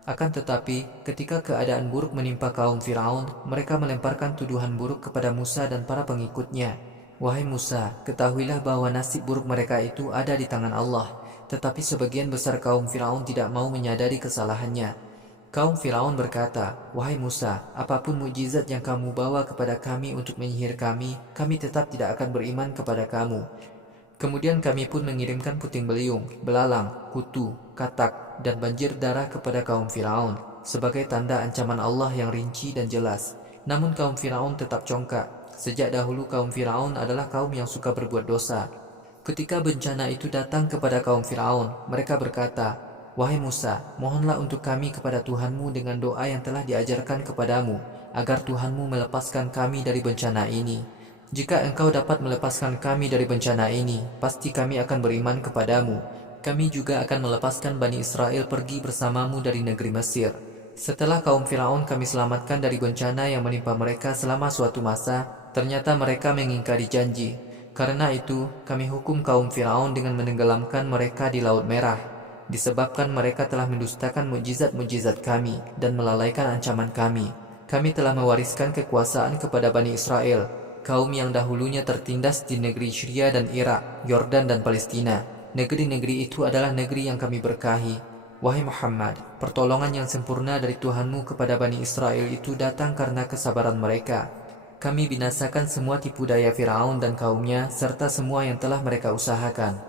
Akan tetapi, ketika keadaan buruk menimpa kaum Firaun, mereka melemparkan tuduhan buruk kepada Musa dan para pengikutnya. 'Wahai Musa, ketahuilah bahwa nasib buruk mereka itu ada di tangan Allah.' Tetapi sebagian besar kaum Firaun tidak mau menyadari kesalahannya. Kaum Firaun berkata, 'Wahai Musa, apapun mukjizat yang kamu bawa kepada kami untuk menyihir kami, kami tetap tidak akan beriman kepada kamu.' Kemudian kami pun mengirimkan puting beliung, belalang, kutu, katak, dan banjir darah kepada kaum Firaun sebagai tanda ancaman Allah yang rinci dan jelas. Namun kaum Firaun tetap congkak. Sejak dahulu kaum Firaun adalah kaum yang suka berbuat dosa. Ketika bencana itu datang kepada kaum Firaun, mereka berkata, 'Wahai Musa, mohonlah untuk kami kepada Tuhanmu dengan doa yang telah diajarkan kepadamu, agar Tuhanmu melepaskan kami dari bencana ini. Jika engkau dapat melepaskan kami dari bencana ini, pasti kami akan beriman kepadamu. Kami juga akan melepaskan Bani Israel pergi bersamamu dari negeri Mesir.' Setelah kaum Firaun kami selamatkan dari bencana yang menimpa mereka selama suatu masa, ternyata mereka mengingkari janji. Karena itu, kami hukum kaum Firaun dengan menenggelamkan mereka di Laut Merah, disebabkan mereka telah mendustakan mukjizat-mukjizat kami dan melalaikan ancaman kami. Kami telah mewariskan kekuasaan kepada Bani Israel, kaum yang dahulunya tertindas di negeri Syria dan Irak, Yordan dan Palestina. Negeri-negeri itu adalah negeri yang kami berkahi. Wahai Muhammad, pertolongan yang sempurna dari Tuhanmu kepada Bani Israel itu datang karena kesabaran mereka. Kami binasakan semua tipu daya Firaun dan kaumnya, serta semua yang telah mereka usahakan.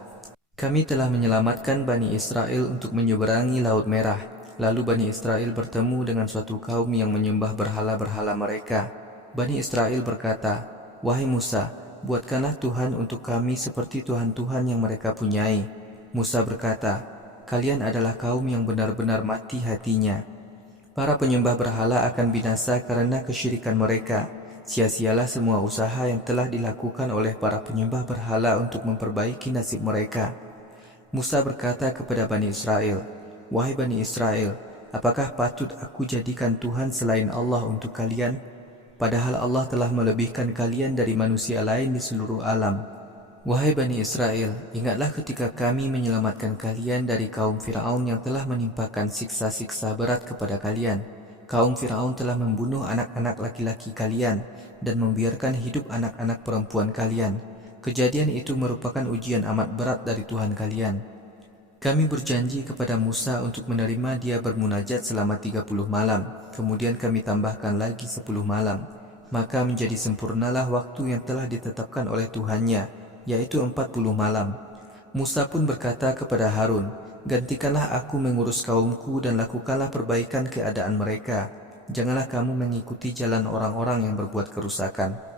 Kami telah menyelamatkan Bani Israel untuk menyeberangi Laut Merah. Lalu Bani Israel bertemu dengan suatu kaum yang menyembah berhala-berhala mereka. Bani Israel berkata, 'Wahai Musa, buatkanlah Tuhan untuk kami seperti Tuhan-Tuhan yang mereka punyai.' Musa berkata, 'Kalian adalah kaum yang benar-benar mati hatinya. Para penyembah berhala akan binasa karena kesyirikan mereka. Sia-sialah semua usaha yang telah dilakukan oleh para penyembah berhala untuk memperbaiki nasib mereka.' Musa berkata kepada Bani Israel, 'Wahai Bani Israel, apakah patut aku jadikan Tuhan selain Allah untuk kalian? Padahal Allah telah melebihkan kalian dari manusia lain di seluruh alam. Wahai Bani Israel, ingatlah ketika kami menyelamatkan kalian dari kaum Firaun yang telah menimpakan siksa-siksa berat kepada kalian. Kaum Firaun telah membunuh anak-anak laki-laki kalian dan membiarkan hidup anak-anak perempuan kalian. Kejadian itu merupakan ujian amat berat dari Tuhan kalian. Kami berjanji kepada Musa untuk menerima dia bermunajat selama 30 malam. Kemudian kami tambahkan lagi 10 malam. Maka menjadi sempurnalah waktu yang telah ditetapkan oleh Tuhannya, yaitu 40 malam. Musa pun berkata kepada Harun, 'Gantikanlah aku mengurus kaumku dan lakukanlah perbaikan keadaan mereka. Janganlah kamu mengikuti jalan orang-orang yang berbuat kerusakan.'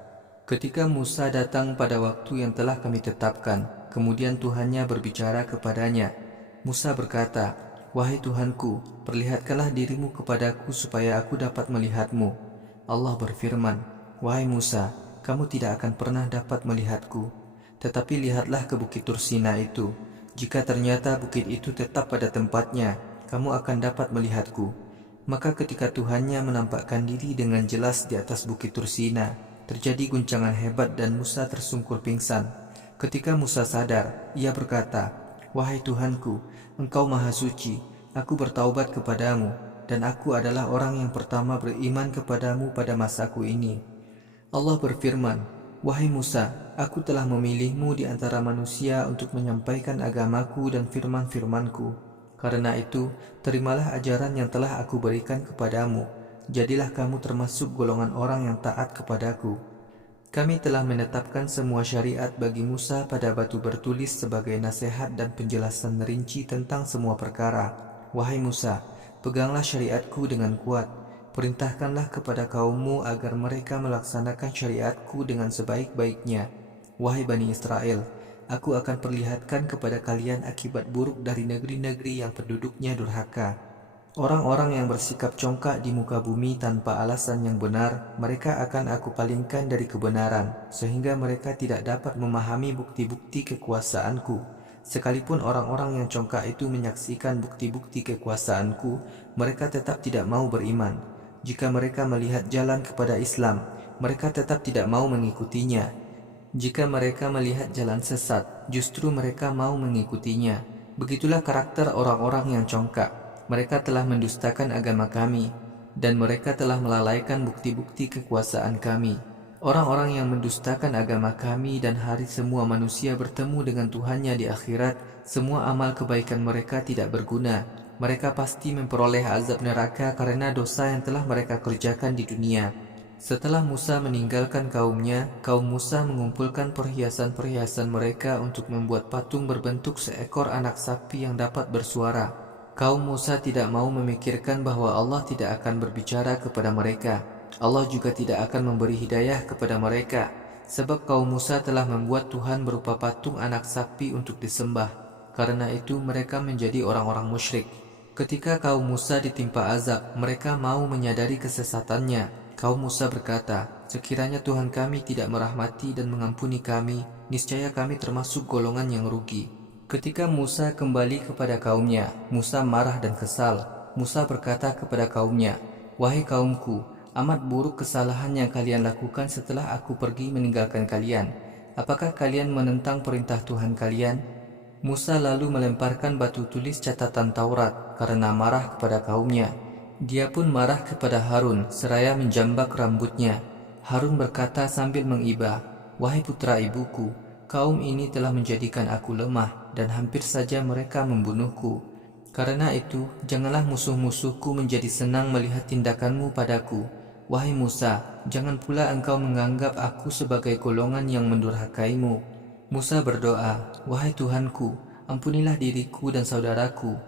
Ketika Musa datang pada waktu yang telah kami tetapkan, kemudian Tuhannya berbicara kepadanya. Musa berkata, 'Wahai Tuhanku, perlihatkanlah dirimu kepadaku supaya aku dapat melihatmu.' Allah berfirman, 'Wahai Musa, kamu tidak akan pernah dapat melihatku. Tetapi lihatlah ke bukit Tursina itu. Jika ternyata bukit itu tetap pada tempatnya, kamu akan dapat melihatku.' Maka ketika Tuhannya menampakkan diri dengan jelas di atas bukit Tursina, terjadi guncangan hebat dan Musa tersungkur pingsan. Ketika Musa sadar, ia berkata, 'Wahai Tuhanku, Engkau Maha Suci, aku bertaubat kepadamu, dan aku adalah orang yang pertama beriman kepadamu pada masaku ini.' Allah berfirman, 'Wahai Musa, aku telah memilihmu di antara manusia untuk menyampaikan agamaku dan firman-firmanku. Karena itu, terimalah ajaran yang telah aku berikan kepadamu. Jadilah kamu termasuk golongan orang yang taat kepadaku. Kami telah menetapkan semua syariat bagi Musa pada batu bertulis sebagai nasihat dan penjelasan rinci tentang semua perkara. Wahai Musa, peganglah syariatku dengan kuat. Perintahkanlah kepada kaummu agar mereka melaksanakan syariatku dengan sebaik-baiknya. Wahai Bani Israel, aku akan perlihatkan kepada kalian akibat buruk dari negeri-negeri yang penduduknya durhaka. Orang-orang yang bersikap congkak di muka bumi tanpa alasan yang benar, mereka akan aku palingkan dari kebenaran, sehingga mereka tidak dapat memahami bukti-bukti kekuasaanku. Sekalipun orang-orang yang congkak itu menyaksikan bukti-bukti kekuasaanku, mereka tetap tidak mau beriman. Jika mereka melihat jalan kepada Islam, mereka tetap tidak mau mengikutinya. Jika mereka melihat jalan sesat, justru mereka mau mengikutinya. Begitulah karakter orang-orang yang congkak. Mereka telah mendustakan agama kami, dan mereka telah melalaikan bukti-bukti kekuasaan kami. Orang-orang yang mendustakan agama kami dan hari semua manusia bertemu dengan Tuhannya di akhirat, semua amal kebaikan mereka tidak berguna. Mereka pasti memperoleh azab neraka karena dosa yang telah mereka kerjakan di dunia. Setelah Musa meninggalkan kaumnya, kaum Musa mengumpulkan perhiasan-perhiasan mereka untuk membuat patung berbentuk seekor anak sapi yang dapat bersuara. Kaum Musa tidak mau memikirkan bahwa Allah tidak akan berbicara kepada mereka. Allah juga tidak akan memberi hidayah kepada mereka, sebab kaum Musa telah membuat Tuhan berupa patung anak sapi untuk disembah. Karena itu mereka menjadi orang-orang musyrik. Ketika kaum Musa ditimpa azab, mereka mau menyadari kesesatannya. Kaum Musa berkata, "Sekiranya Tuhan kami tidak merahmati dan mengampuni kami, niscaya kami termasuk golongan yang rugi." Ketika Musa kembali kepada kaumnya, Musa marah dan kesal. Musa berkata kepada kaumnya, "Wahai kaumku, amat buruk kesalahan yang kalian lakukan setelah aku pergi meninggalkan kalian. Apakah kalian menentang perintah Tuhan kalian?" Musa lalu melemparkan batu tulis catatan Taurat karena marah kepada kaumnya. Dia pun marah kepada Harun seraya menjambak rambutnya. Harun berkata sambil mengibah, "Wahai putra ibuku, kaum ini telah menjadikan aku lemah dan hampir saja mereka membunuhku. Karena itu, janganlah musuh-musuhku menjadi senang melihat tindakanmu padaku. Wahai Musa, jangan pula engkau menganggap aku sebagai golongan yang mendurhakaimu." Musa berdoa, "Wahai Tuhanku, ampunilah diriku dan saudaraku.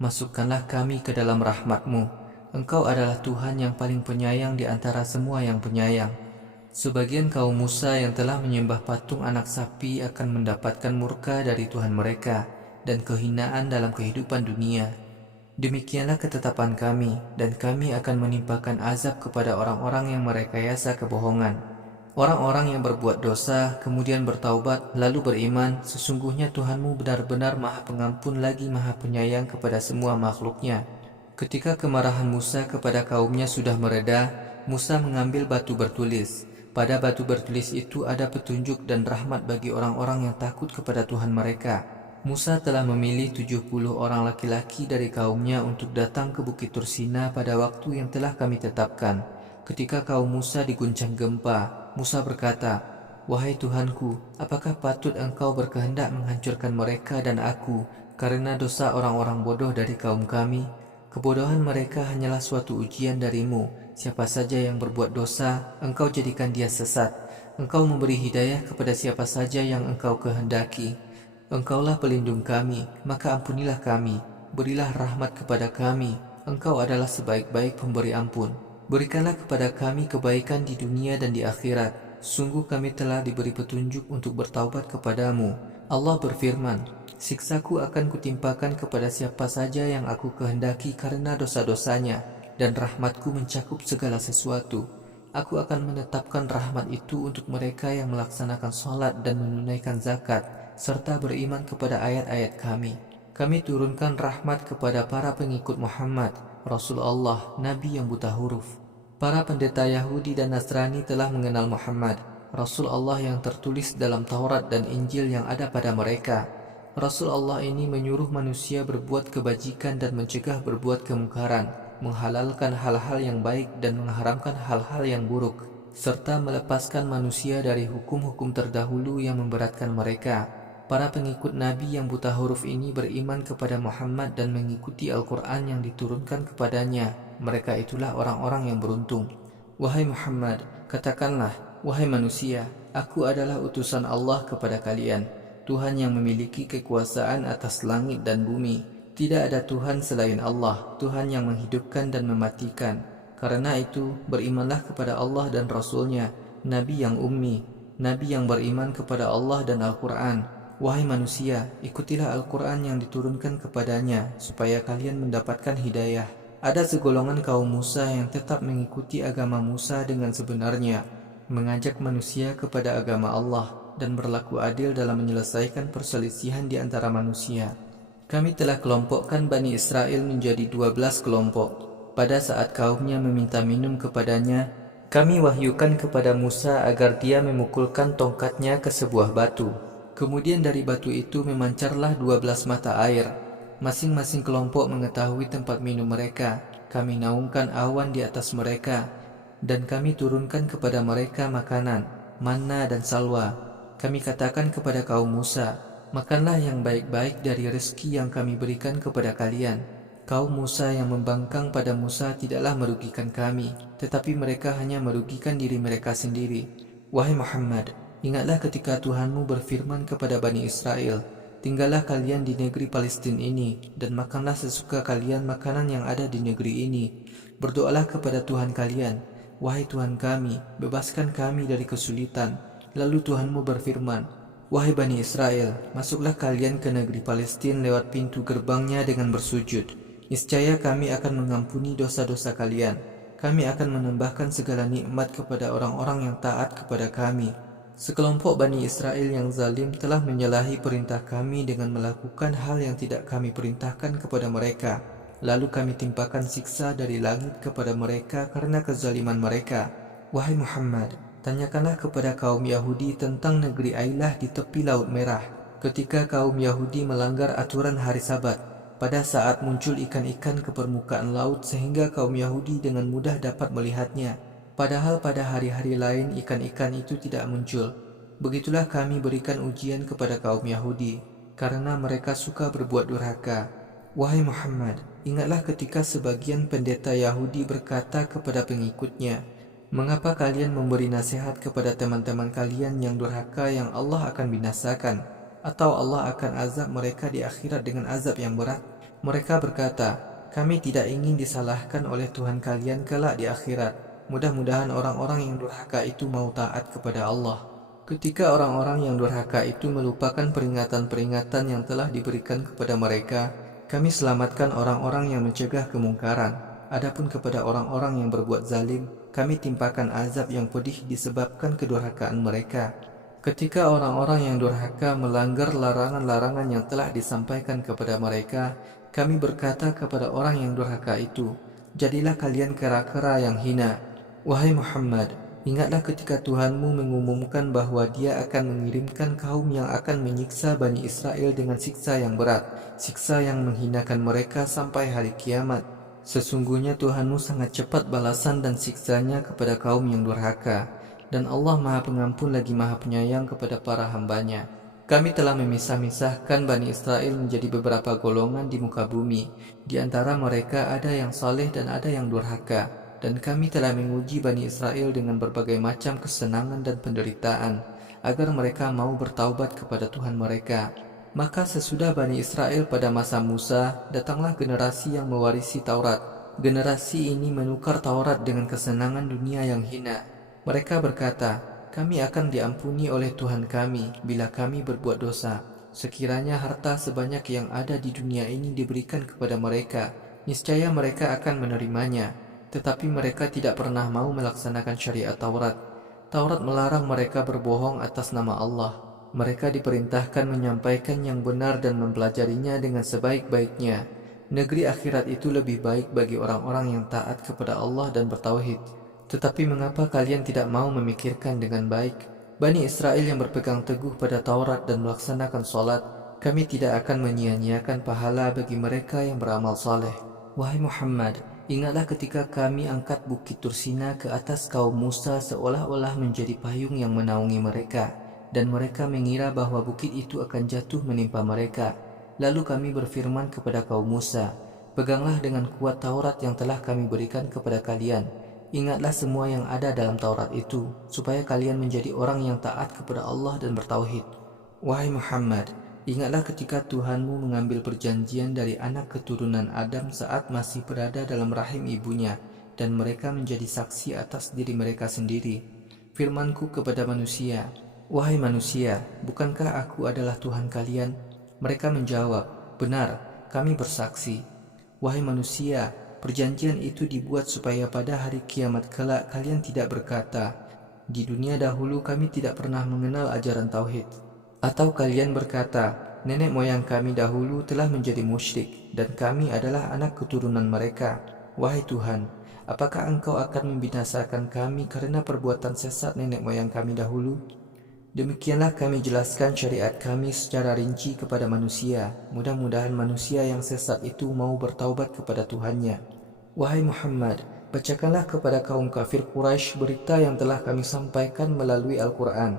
Masukkanlah kami ke dalam rahmat-Mu. Engkau adalah Tuhan yang paling penyayang di antara semua yang penyayang." Sebagian kaum Musa yang telah menyembah patung anak sapi akan mendapatkan murka dari Tuhan mereka dan kehinaan dalam kehidupan dunia. Demikianlah ketetapan kami, dan kami akan menimpakan azab kepada orang-orang yang merekayasa kebohongan. Orang-orang yang berbuat dosa, kemudian bertaubat, lalu beriman, sesungguhnya Tuhanmu benar-benar Maha Pengampun lagi Maha Penyayang kepada semua makhluknya. Ketika kemarahan Musa kepada kaumnya sudah mereda, Musa mengambil batu bertulis. Pada batu bertulis itu ada petunjuk dan rahmat bagi orang-orang yang takut kepada Tuhan mereka. Musa telah memilih 70 orang laki-laki dari kaumnya untuk datang ke Bukit Tursina pada waktu yang telah kami tetapkan. Ketika kaum Musa diguncang gempa, Musa berkata, "Wahai Tuhanku, apakah patut engkau berkehendak menghancurkan mereka dan aku karena dosa orang-orang bodoh dari kaum kami? Kebodohan mereka hanyalah suatu ujian darimu. Siapa saja yang berbuat dosa, engkau jadikan dia sesat. Engkau memberi hidayah kepada siapa saja yang engkau kehendaki. Engkaulah pelindung kami, maka ampunilah kami. Berilah rahmat kepada kami. Engkau adalah sebaik-baik pemberi ampun. Berikanlah kepada kami kebaikan di dunia dan di akhirat. Sungguh kami telah diberi petunjuk untuk bertaubat kepadamu." Allah berfirman, "Siksaku akan kutimpakan kepada siapa saja yang aku kehendaki karena dosa-dosanya, dan rahmatku mencakup segala sesuatu. Aku akan menetapkan rahmat itu untuk mereka yang melaksanakan sholat dan menunaikan zakat, serta beriman kepada ayat-ayat kami. Kami turunkan rahmat kepada para pengikut Muhammad, Rasul Allah, Nabi yang buta huruf. Para pendeta Yahudi dan Nasrani telah mengenal Muhammad, Rasul Allah yang tertulis dalam Taurat dan Injil yang ada pada mereka. Rasul Allah ini menyuruh manusia berbuat kebajikan dan mencegah berbuat kemungkaran, menghalalkan hal-hal yang baik dan mengharamkan hal-hal yang buruk, serta melepaskan manusia dari hukum-hukum terdahulu yang memberatkan mereka. Para pengikut Nabi yang buta huruf ini beriman kepada Muhammad dan mengikuti Al-Quran yang diturunkan kepadanya. Mereka itulah orang-orang yang beruntung. Wahai Muhammad, katakanlah, wahai manusia, aku adalah utusan Allah kepada kalian, Tuhan yang memiliki kekuasaan atas langit dan bumi. Tidak ada Tuhan selain Allah, Tuhan yang menghidupkan dan mematikan. Karena itu, berimanlah kepada Allah dan Rasul-Nya, Nabi yang ummi, Nabi yang beriman kepada Allah dan Al-Quran. Wahai manusia, ikutilah Al-Quran yang diturunkan kepadanya, supaya kalian mendapatkan hidayah. Ada segolongan kaum Musa yang tetap mengikuti agama Musa dengan sebenarnya, mengajak manusia kepada agama Allah dan berlaku adil dalam menyelesaikan perselisihan di antara manusia. Kami telah kelompokkan Bani Israel menjadi 12 kelompok. Pada saat kaumnya meminta minum kepadanya, kami wahyukan kepada Musa agar dia memukulkan tongkatnya ke sebuah batu. Kemudian dari batu itu memancarlah 12 mata air. Masing-masing kelompok mengetahui tempat minum mereka. Kami naungkan awan di atas mereka, dan kami turunkan kepada mereka makanan, manna dan salwa. Kami katakan kepada kaum Musa, makanlah yang baik-baik dari rezeki yang kami berikan kepada kalian. Kaum Musa yang membangkang pada Musa tidaklah merugikan kami, tetapi mereka hanya merugikan diri mereka sendiri. Wahai Muhammad, ingatlah ketika Tuhanmu berfirman kepada Bani Israel, tinggallah kalian di negeri Palestina ini, dan makanlah sesuka kalian makanan yang ada di negeri ini. Berdoalah kepada Tuhan kalian, wahai Tuhan kami, bebaskan kami dari kesulitan. Lalu Tuhanmu berfirman, wahai Bani Israel, masuklah kalian ke negeri Palestina lewat pintu gerbangnya dengan bersujud. Niscaya kami akan mengampuni dosa-dosa kalian. Kami akan menambahkan segala nikmat kepada orang-orang yang taat kepada kami. Sekelompok Bani Israel yang zalim telah menyalahi perintah kami dengan melakukan hal yang tidak kami perintahkan kepada mereka. Lalu kami timpakan siksa dari langit kepada mereka karena kezaliman mereka. Wahai Muhammad, tanyakanlah kepada kaum Yahudi tentang negeri Ailah di tepi Laut Merah. Ketika kaum Yahudi melanggar aturan hari Sabat, pada saat muncul ikan-ikan ke permukaan laut sehingga kaum Yahudi dengan mudah dapat melihatnya. Padahal pada hari-hari lain ikan-ikan itu tidak muncul. Begitulah kami berikan ujian kepada kaum Yahudi, karena mereka suka berbuat durhaka. Wahai Muhammad, ingatlah ketika sebagian pendeta Yahudi berkata kepada pengikutnya, mengapa kalian memberi nasihat kepada teman-teman kalian yang durhaka yang Allah akan binasakan? Atau Allah akan azab mereka di akhirat dengan azab yang berat? Mereka berkata, kami tidak ingin disalahkan oleh Tuhan kalian kelak di akhirat. Mudah-mudahan orang-orang yang durhaka itu mau taat kepada Allah. Ketika orang-orang yang durhaka itu melupakan peringatan-peringatan yang telah diberikan kepada mereka, kami selamatkan orang-orang yang mencegah kemungkaran. Adapun kepada orang-orang yang berbuat zalim, kami timpakan azab yang pedih disebabkan kedurhakaan mereka. Ketika orang-orang yang durhaka melanggar larangan-larangan yang telah disampaikan kepada mereka, kami berkata kepada orang yang durhaka itu, jadilah kalian kera-kera yang hina. Wahai Muhammad, ingatlah ketika Tuhanmu mengumumkan bahwa Dia akan mengirimkan kaum yang akan menyiksa Bani Israel dengan siksa yang berat, siksa yang menghinakan mereka sampai hari kiamat. Sesungguhnya Tuhanmu sangat cepat balasan dan siksanya kepada kaum yang durhaka. Dan Allah Maha Pengampun lagi Maha Penyayang kepada para hambanya. Kami telah memisah-misahkan Bani Israel menjadi beberapa golongan di muka bumi. Di antara mereka ada yang saleh dan ada yang durhaka. Dan kami telah menguji Bani Israel dengan berbagai macam kesenangan dan penderitaan, agar mereka mau bertaubat kepada Tuhan mereka. Maka sesudah Bani Israel pada masa Musa, datanglah generasi yang mewarisi Taurat. Generasi ini menukar Taurat dengan kesenangan dunia yang hina. Mereka berkata, kami akan diampuni oleh Tuhan kami bila kami berbuat dosa. Sekiranya harta sebanyak yang ada di dunia ini diberikan kepada mereka, niscaya mereka akan menerimanya. Tetapi mereka tidak pernah mau melaksanakan syariat Taurat. Taurat melarang mereka berbohong atas nama Allah. Mereka diperintahkan menyampaikan yang benar dan mempelajarinya dengan sebaik-baiknya. Negeri akhirat itu lebih baik bagi orang-orang yang taat kepada Allah dan bertauhid. Tetapi mengapa kalian tidak mau memikirkan dengan baik? Bani Israel yang berpegang teguh pada Taurat dan melaksanakan salat, kami tidak akan menyia-nyiakan pahala bagi mereka yang beramal saleh. Wahai Muhammad, ingatlah ketika kami angkat bukit Tursina ke atas kaum Musa seolah-olah menjadi payung yang menaungi mereka, dan mereka mengira bahwa bukit itu akan jatuh menimpa mereka. Lalu kami berfirman kepada kaum Musa, peganglah dengan kuat Taurat yang telah kami berikan kepada kalian. Ingatlah semua yang ada dalam Taurat itu, supaya kalian menjadi orang yang taat kepada Allah dan bertauhid. Wahai Muhammad, ingatlah ketika Tuhanmu mengambil perjanjian dari anak keturunan Adam saat masih berada dalam rahim ibunya, dan mereka menjadi saksi atas diri mereka sendiri. Firmanku kepada manusia, wahai manusia, bukankah aku adalah Tuhan kalian? Mereka menjawab, benar, kami bersaksi. Wahai manusia, Perjanjian itu dibuat supaya pada hari kiamat kelak kalian tidak berkata, "Di dunia dahulu kami tidak pernah mengenal ajaran tauhid." Atau kalian berkata, "Nenek moyang kami dahulu telah menjadi musyrik dan kami adalah anak keturunan mereka." Wahai Tuhan, apakah Engkau akan membinasakan kami karena perbuatan sesat nenek moyang kami dahulu? Demikianlah kami jelaskan syariat kami secara rinci kepada manusia. Mudah-mudahan manusia yang sesat itu mau bertaubat kepada Tuhannya. Wahai Muhammad, bacakanlah kepada kaum kafir Quraisy berita yang telah kami sampaikan melalui Al-Quran.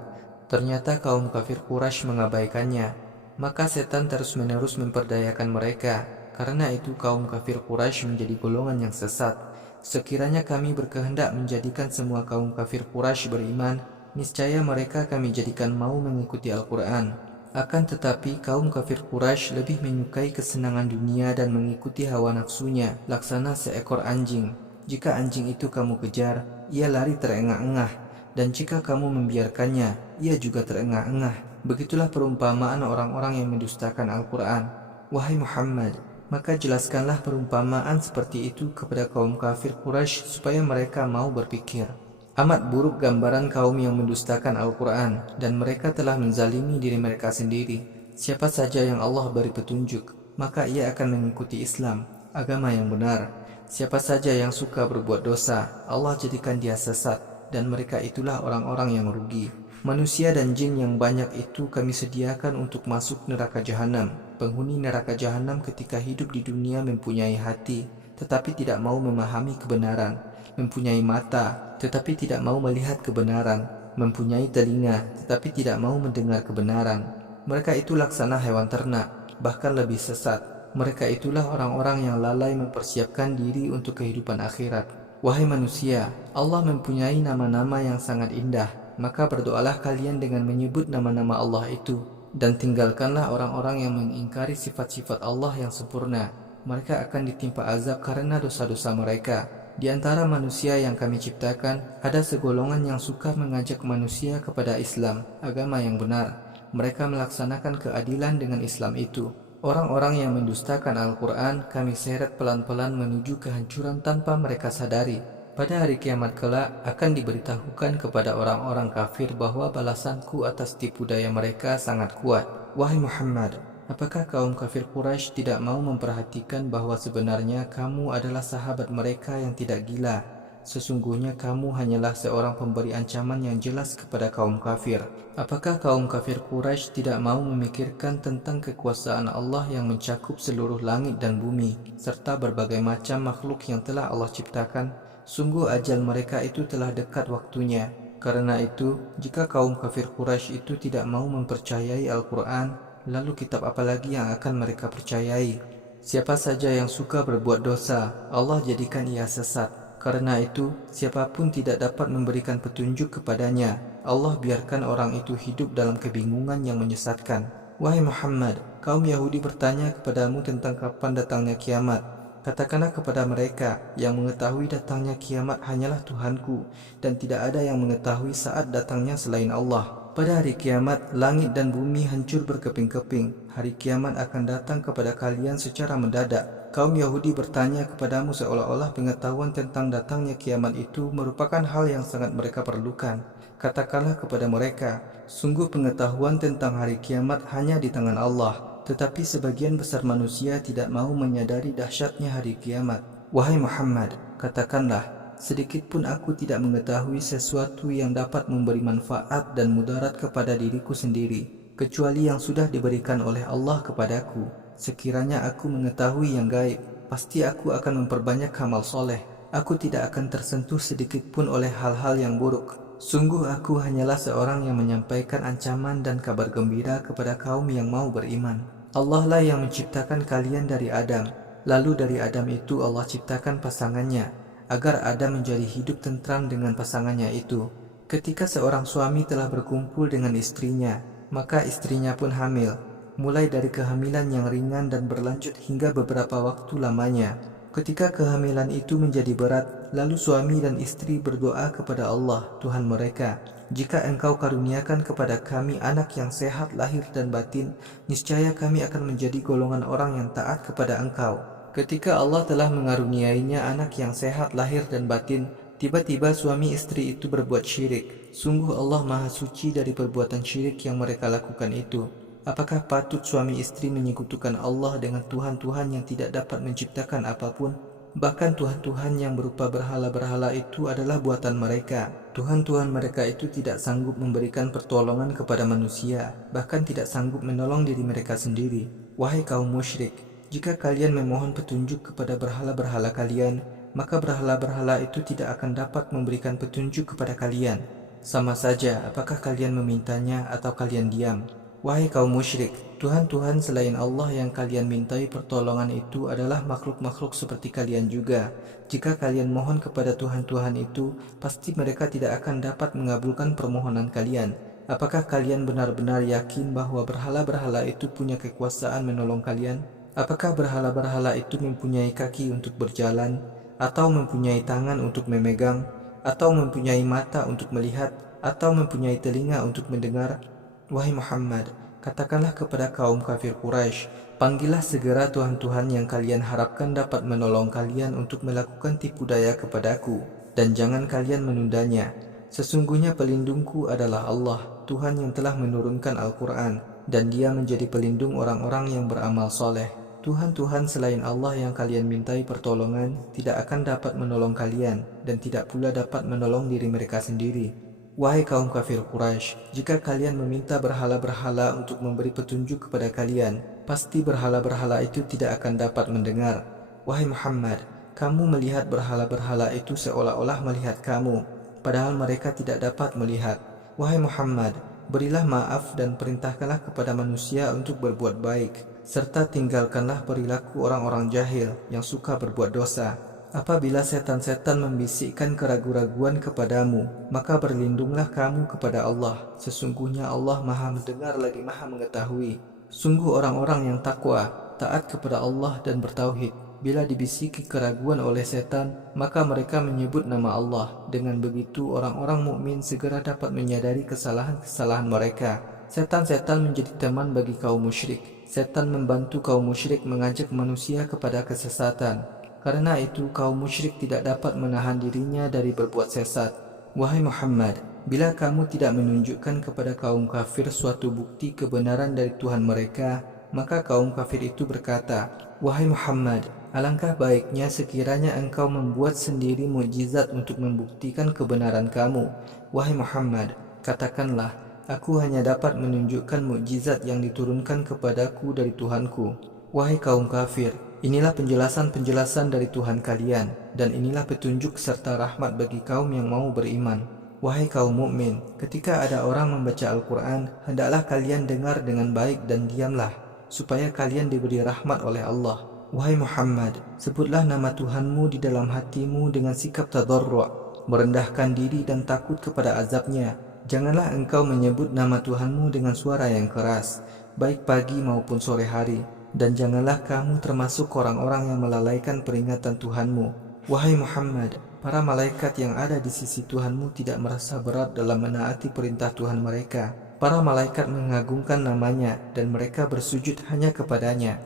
Ternyata kaum kafir Quraisy mengabaikannya. Maka setan terus-menerus memperdayakan mereka. Karena itu kaum kafir Quraisy menjadi golongan yang sesat. Sekiranya kami berkehendak menjadikan semua kaum kafir Quraisy beriman, niscaya mereka kami jadikan mau mengikuti Al-Quran. Akan tetapi kaum kafir Quraisy lebih menyukai kesenangan dunia dan mengikuti hawa nafsunya, laksana seekor anjing. Jika anjing itu kamu kejar, ia lari terengah-engah, dan jika kamu membiarkannya, ia juga terengah-engah. Begitulah perumpamaan orang-orang yang mendustakan Al-Quran. Wahai Muhammad, maka jelaskanlah perumpamaan seperti itu kepada kaum kafir Quraisy supaya mereka mau berpikir. Amat buruk gambaran kaum yang mendustakan Al-Quran, dan mereka telah menzalimi diri mereka sendiri. Siapa saja yang Allah beri petunjuk, maka ia akan mengikuti Islam, agama yang benar. Siapa saja yang suka berbuat dosa, Allah jadikan dia sesat, dan mereka itulah orang-orang yang rugi. Manusia dan jin yang banyak itu kami sediakan untuk masuk neraka jahanam. Penghuni neraka jahanam ketika hidup di dunia mempunyai hati, tetapi tidak mau memahami kebenaran, mempunyai mata, tetapi tidak mau melihat kebenaran, mempunyai telinga, tetapi tidak mau mendengar kebenaran. Mereka itu laksana hewan ternak, bahkan lebih sesat. Mereka itulah orang-orang yang lalai mempersiapkan diri untuk kehidupan akhirat. Wahai manusia, Allah mempunyai nama-nama yang sangat indah, maka berdoalah kalian dengan menyebut nama-nama Allah itu, dan tinggalkanlah orang-orang yang mengingkari sifat-sifat Allah yang sempurna. Mereka akan ditimpa azab karena dosa-dosa mereka. Di antara manusia yang kami ciptakan, ada segolongan yang suka mengajak manusia kepada Islam, agama yang benar. Mereka melaksanakan keadilan dengan Islam itu. Orang-orang yang mendustakan Al-Quran, kami seret pelan-pelan menuju kehancuran tanpa mereka sadari. Pada hari kiamat kelak, akan diberitahukan kepada orang-orang kafir bahwa balasanku atas tipu daya mereka sangat kuat. Wahai Muhammad, apakah kaum kafir Quraisy tidak mau memperhatikan bahwa sebenarnya kamu adalah sahabat mereka yang tidak gila? Sesungguhnya kamu hanyalah seorang pemberi ancaman yang jelas kepada kaum kafir. Apakah kaum kafir Quraisy tidak mau memikirkan tentang kekuasaan Allah yang mencakup seluruh langit dan bumi, serta berbagai macam makhluk yang telah Allah ciptakan? Sungguh ajal mereka itu telah dekat waktunya. Karena itu, jika kaum kafir Quraisy itu tidak mau mempercayai Al-Quran, lalu kitab apa lagi yang akan mereka percayai? Siapa saja yang suka berbuat dosa, Allah jadikan ia sesat. Karena itu, siapapun tidak dapat memberikan petunjuk kepadanya. Allah biarkan orang itu hidup dalam kebingungan yang menyesatkan. Wahai Muhammad, kaum Yahudi bertanya kepadamu tentang kapan datangnya kiamat. Katakanlah kepada mereka, yang mengetahui datangnya kiamat hanyalah Tuhanku, dan tidak ada yang mengetahui saat datangnya selain Allah. Pada hari kiamat, langit dan bumi hancur berkeping-keping. Hari kiamat akan datang kepada kalian secara mendadak. Kaum Yahudi bertanya kepadamu seolah-olah pengetahuan tentang datangnya kiamat itu merupakan hal yang sangat mereka perlukan. Katakanlah kepada mereka, sungguh pengetahuan tentang hari kiamat hanya di tangan Allah. Tetapi sebagian besar manusia tidak mau menyadari dahsyatnya hari kiamat. Wahai Muhammad, katakanlah, sedikit pun aku tidak mengetahui sesuatu yang dapat memberi manfaat dan mudarat kepada diriku sendiri, kecuali yang sudah diberikan oleh Allah kepadaku. Sekiranya aku mengetahui yang gaib, pasti aku akan memperbanyak amal soleh. Aku tidak akan tersentuh sedikit pun oleh hal-hal yang buruk. Sungguh aku hanyalah seorang yang menyampaikan ancaman dan kabar gembira kepada kaum yang mau beriman. Allah lah yang menciptakan kalian dari Adam. Lalu dari Adam itu Allah ciptakan pasangannya, agar Adam menjadi hidup tentram dengan pasangannya itu. Ketika seorang suami telah berkumpul dengan istrinya, maka istrinya pun hamil. Mulai dari kehamilan yang ringan dan berlanjut hingga beberapa waktu lamanya. Ketika kehamilan itu menjadi berat, lalu suami dan istri berdoa kepada Allah, Tuhan mereka, "Jika Engkau karuniakan kepada kami anak yang sehat lahir dan batin, niscaya kami akan menjadi golongan orang yang taat kepada Engkau." Ketika Allah telah mengaruniainya anak yang sehat lahir dan batin, tiba-tiba suami istri itu berbuat syirik. Sungguh Allah Maha Suci dari perbuatan syirik yang mereka lakukan itu. Apakah patut suami istri menyekutukan Allah dengan Tuhan-Tuhan yang tidak dapat menciptakan apapun? Bahkan Tuhan-Tuhan yang berupa berhala-berhala itu adalah buatan mereka. Tuhan-Tuhan mereka itu tidak sanggup memberikan pertolongan kepada manusia, bahkan tidak sanggup menolong diri mereka sendiri. Wahai kaum musyrik, jika kalian memohon petunjuk kepada berhala-berhala kalian, maka berhala-berhala itu tidak akan dapat memberikan petunjuk kepada kalian. Sama saja apakah kalian memintanya atau kalian diam. Wahai kaum musyrik, Tuhan-Tuhan selain Allah yang kalian mintai pertolongan itu adalah makhluk-makhluk seperti kalian juga. Jika kalian mohon kepada Tuhan-Tuhan itu, pasti mereka tidak akan dapat mengabulkan permohonan kalian. Apakah kalian benar-benar yakin bahwa berhala-berhala itu punya kekuasaan menolong kalian? Apakah berhala-berhala itu mempunyai kaki untuk berjalan, atau mempunyai tangan untuk memegang, atau mempunyai mata untuk melihat, atau mempunyai telinga untuk mendengar? Wahai Muhammad, katakanlah kepada kaum kafir Quraisy, panggillah segera Tuhan-Tuhan yang kalian harapkan dapat menolong kalian untuk melakukan tipu daya kepadaku, dan jangan kalian menundanya. Sesungguhnya pelindungku adalah Allah, Tuhan yang telah menurunkan Al-Quran, dan Dia menjadi pelindung orang-orang yang beramal soleh. Tuhan-Tuhan selain Allah yang kalian mintai pertolongan tidak akan dapat menolong kalian, dan tidak pula dapat menolong diri mereka sendiri. Wahai kaum kafir Quraisy, jika kalian meminta berhala-berhala untuk memberi petunjuk kepada kalian, pasti berhala-berhala itu tidak akan dapat mendengar. Wahai Muhammad, kamu melihat berhala-berhala itu seolah-olah melihat kamu, padahal mereka tidak dapat melihat. Wahai Muhammad, berilah maaf dan perintahkanlah kepada manusia untuk berbuat baik, serta tinggalkanlah perilaku orang-orang jahil yang suka berbuat dosa. Apabila setan-setan membisikkan keraguan-raguan kepadamu, maka berlindunglah kamu kepada Allah. Sesungguhnya Allah Maha mendengar lagi Maha mengetahui. Sungguh orang-orang yang takwa, taat kepada Allah dan bertauhid, bila dibisiki keraguan oleh setan, maka mereka menyebut nama Allah. Dengan begitu orang-orang mukmin segera dapat menyadari kesalahan-kesalahan mereka. Setan-setan menjadi teman bagi kaum musyrik. Setan membantu kaum musyrik mengajak manusia kepada kesesatan. Karena itu kaum musyrik tidak dapat menahan dirinya dari berbuat sesat. Wahai Muhammad, bila kamu tidak menunjukkan kepada kaum kafir suatu bukti kebenaran dari Tuhan mereka, maka kaum kafir itu berkata, wahai Muhammad, alangkah baiknya sekiranya engkau membuat sendiri mukjizat untuk membuktikan kebenaran kamu. Wahai Muhammad, katakanlah, aku hanya dapat menunjukkan mukjizat yang diturunkan kepadaku dari Tuhanku. Wahai kaum kafir, inilah penjelasan-penjelasan dari Tuhan kalian, dan inilah petunjuk serta rahmat bagi kaum yang mau beriman. Wahai kaum mukmin, ketika ada orang membaca Al-Quran, hendaklah kalian dengar dengan baik dan diamlah, supaya kalian diberi rahmat oleh Allah. Wahai Muhammad, sebutlah nama Tuhanmu di dalam hatimu dengan sikap tadarru', merendahkan diri dan takut kepada azabnya. Janganlah engkau menyebut nama Tuhanmu dengan suara yang keras, baik pagi maupun sore hari. Dan janganlah kamu termasuk orang-orang yang melalaikan peringatan Tuhanmu. Wahai Muhammad, para malaikat yang ada di sisi Tuhanmu tidak merasa berat dalam menaati perintah Tuhan mereka. Para malaikat mengagungkan namanya dan mereka bersujud hanya kepadanya.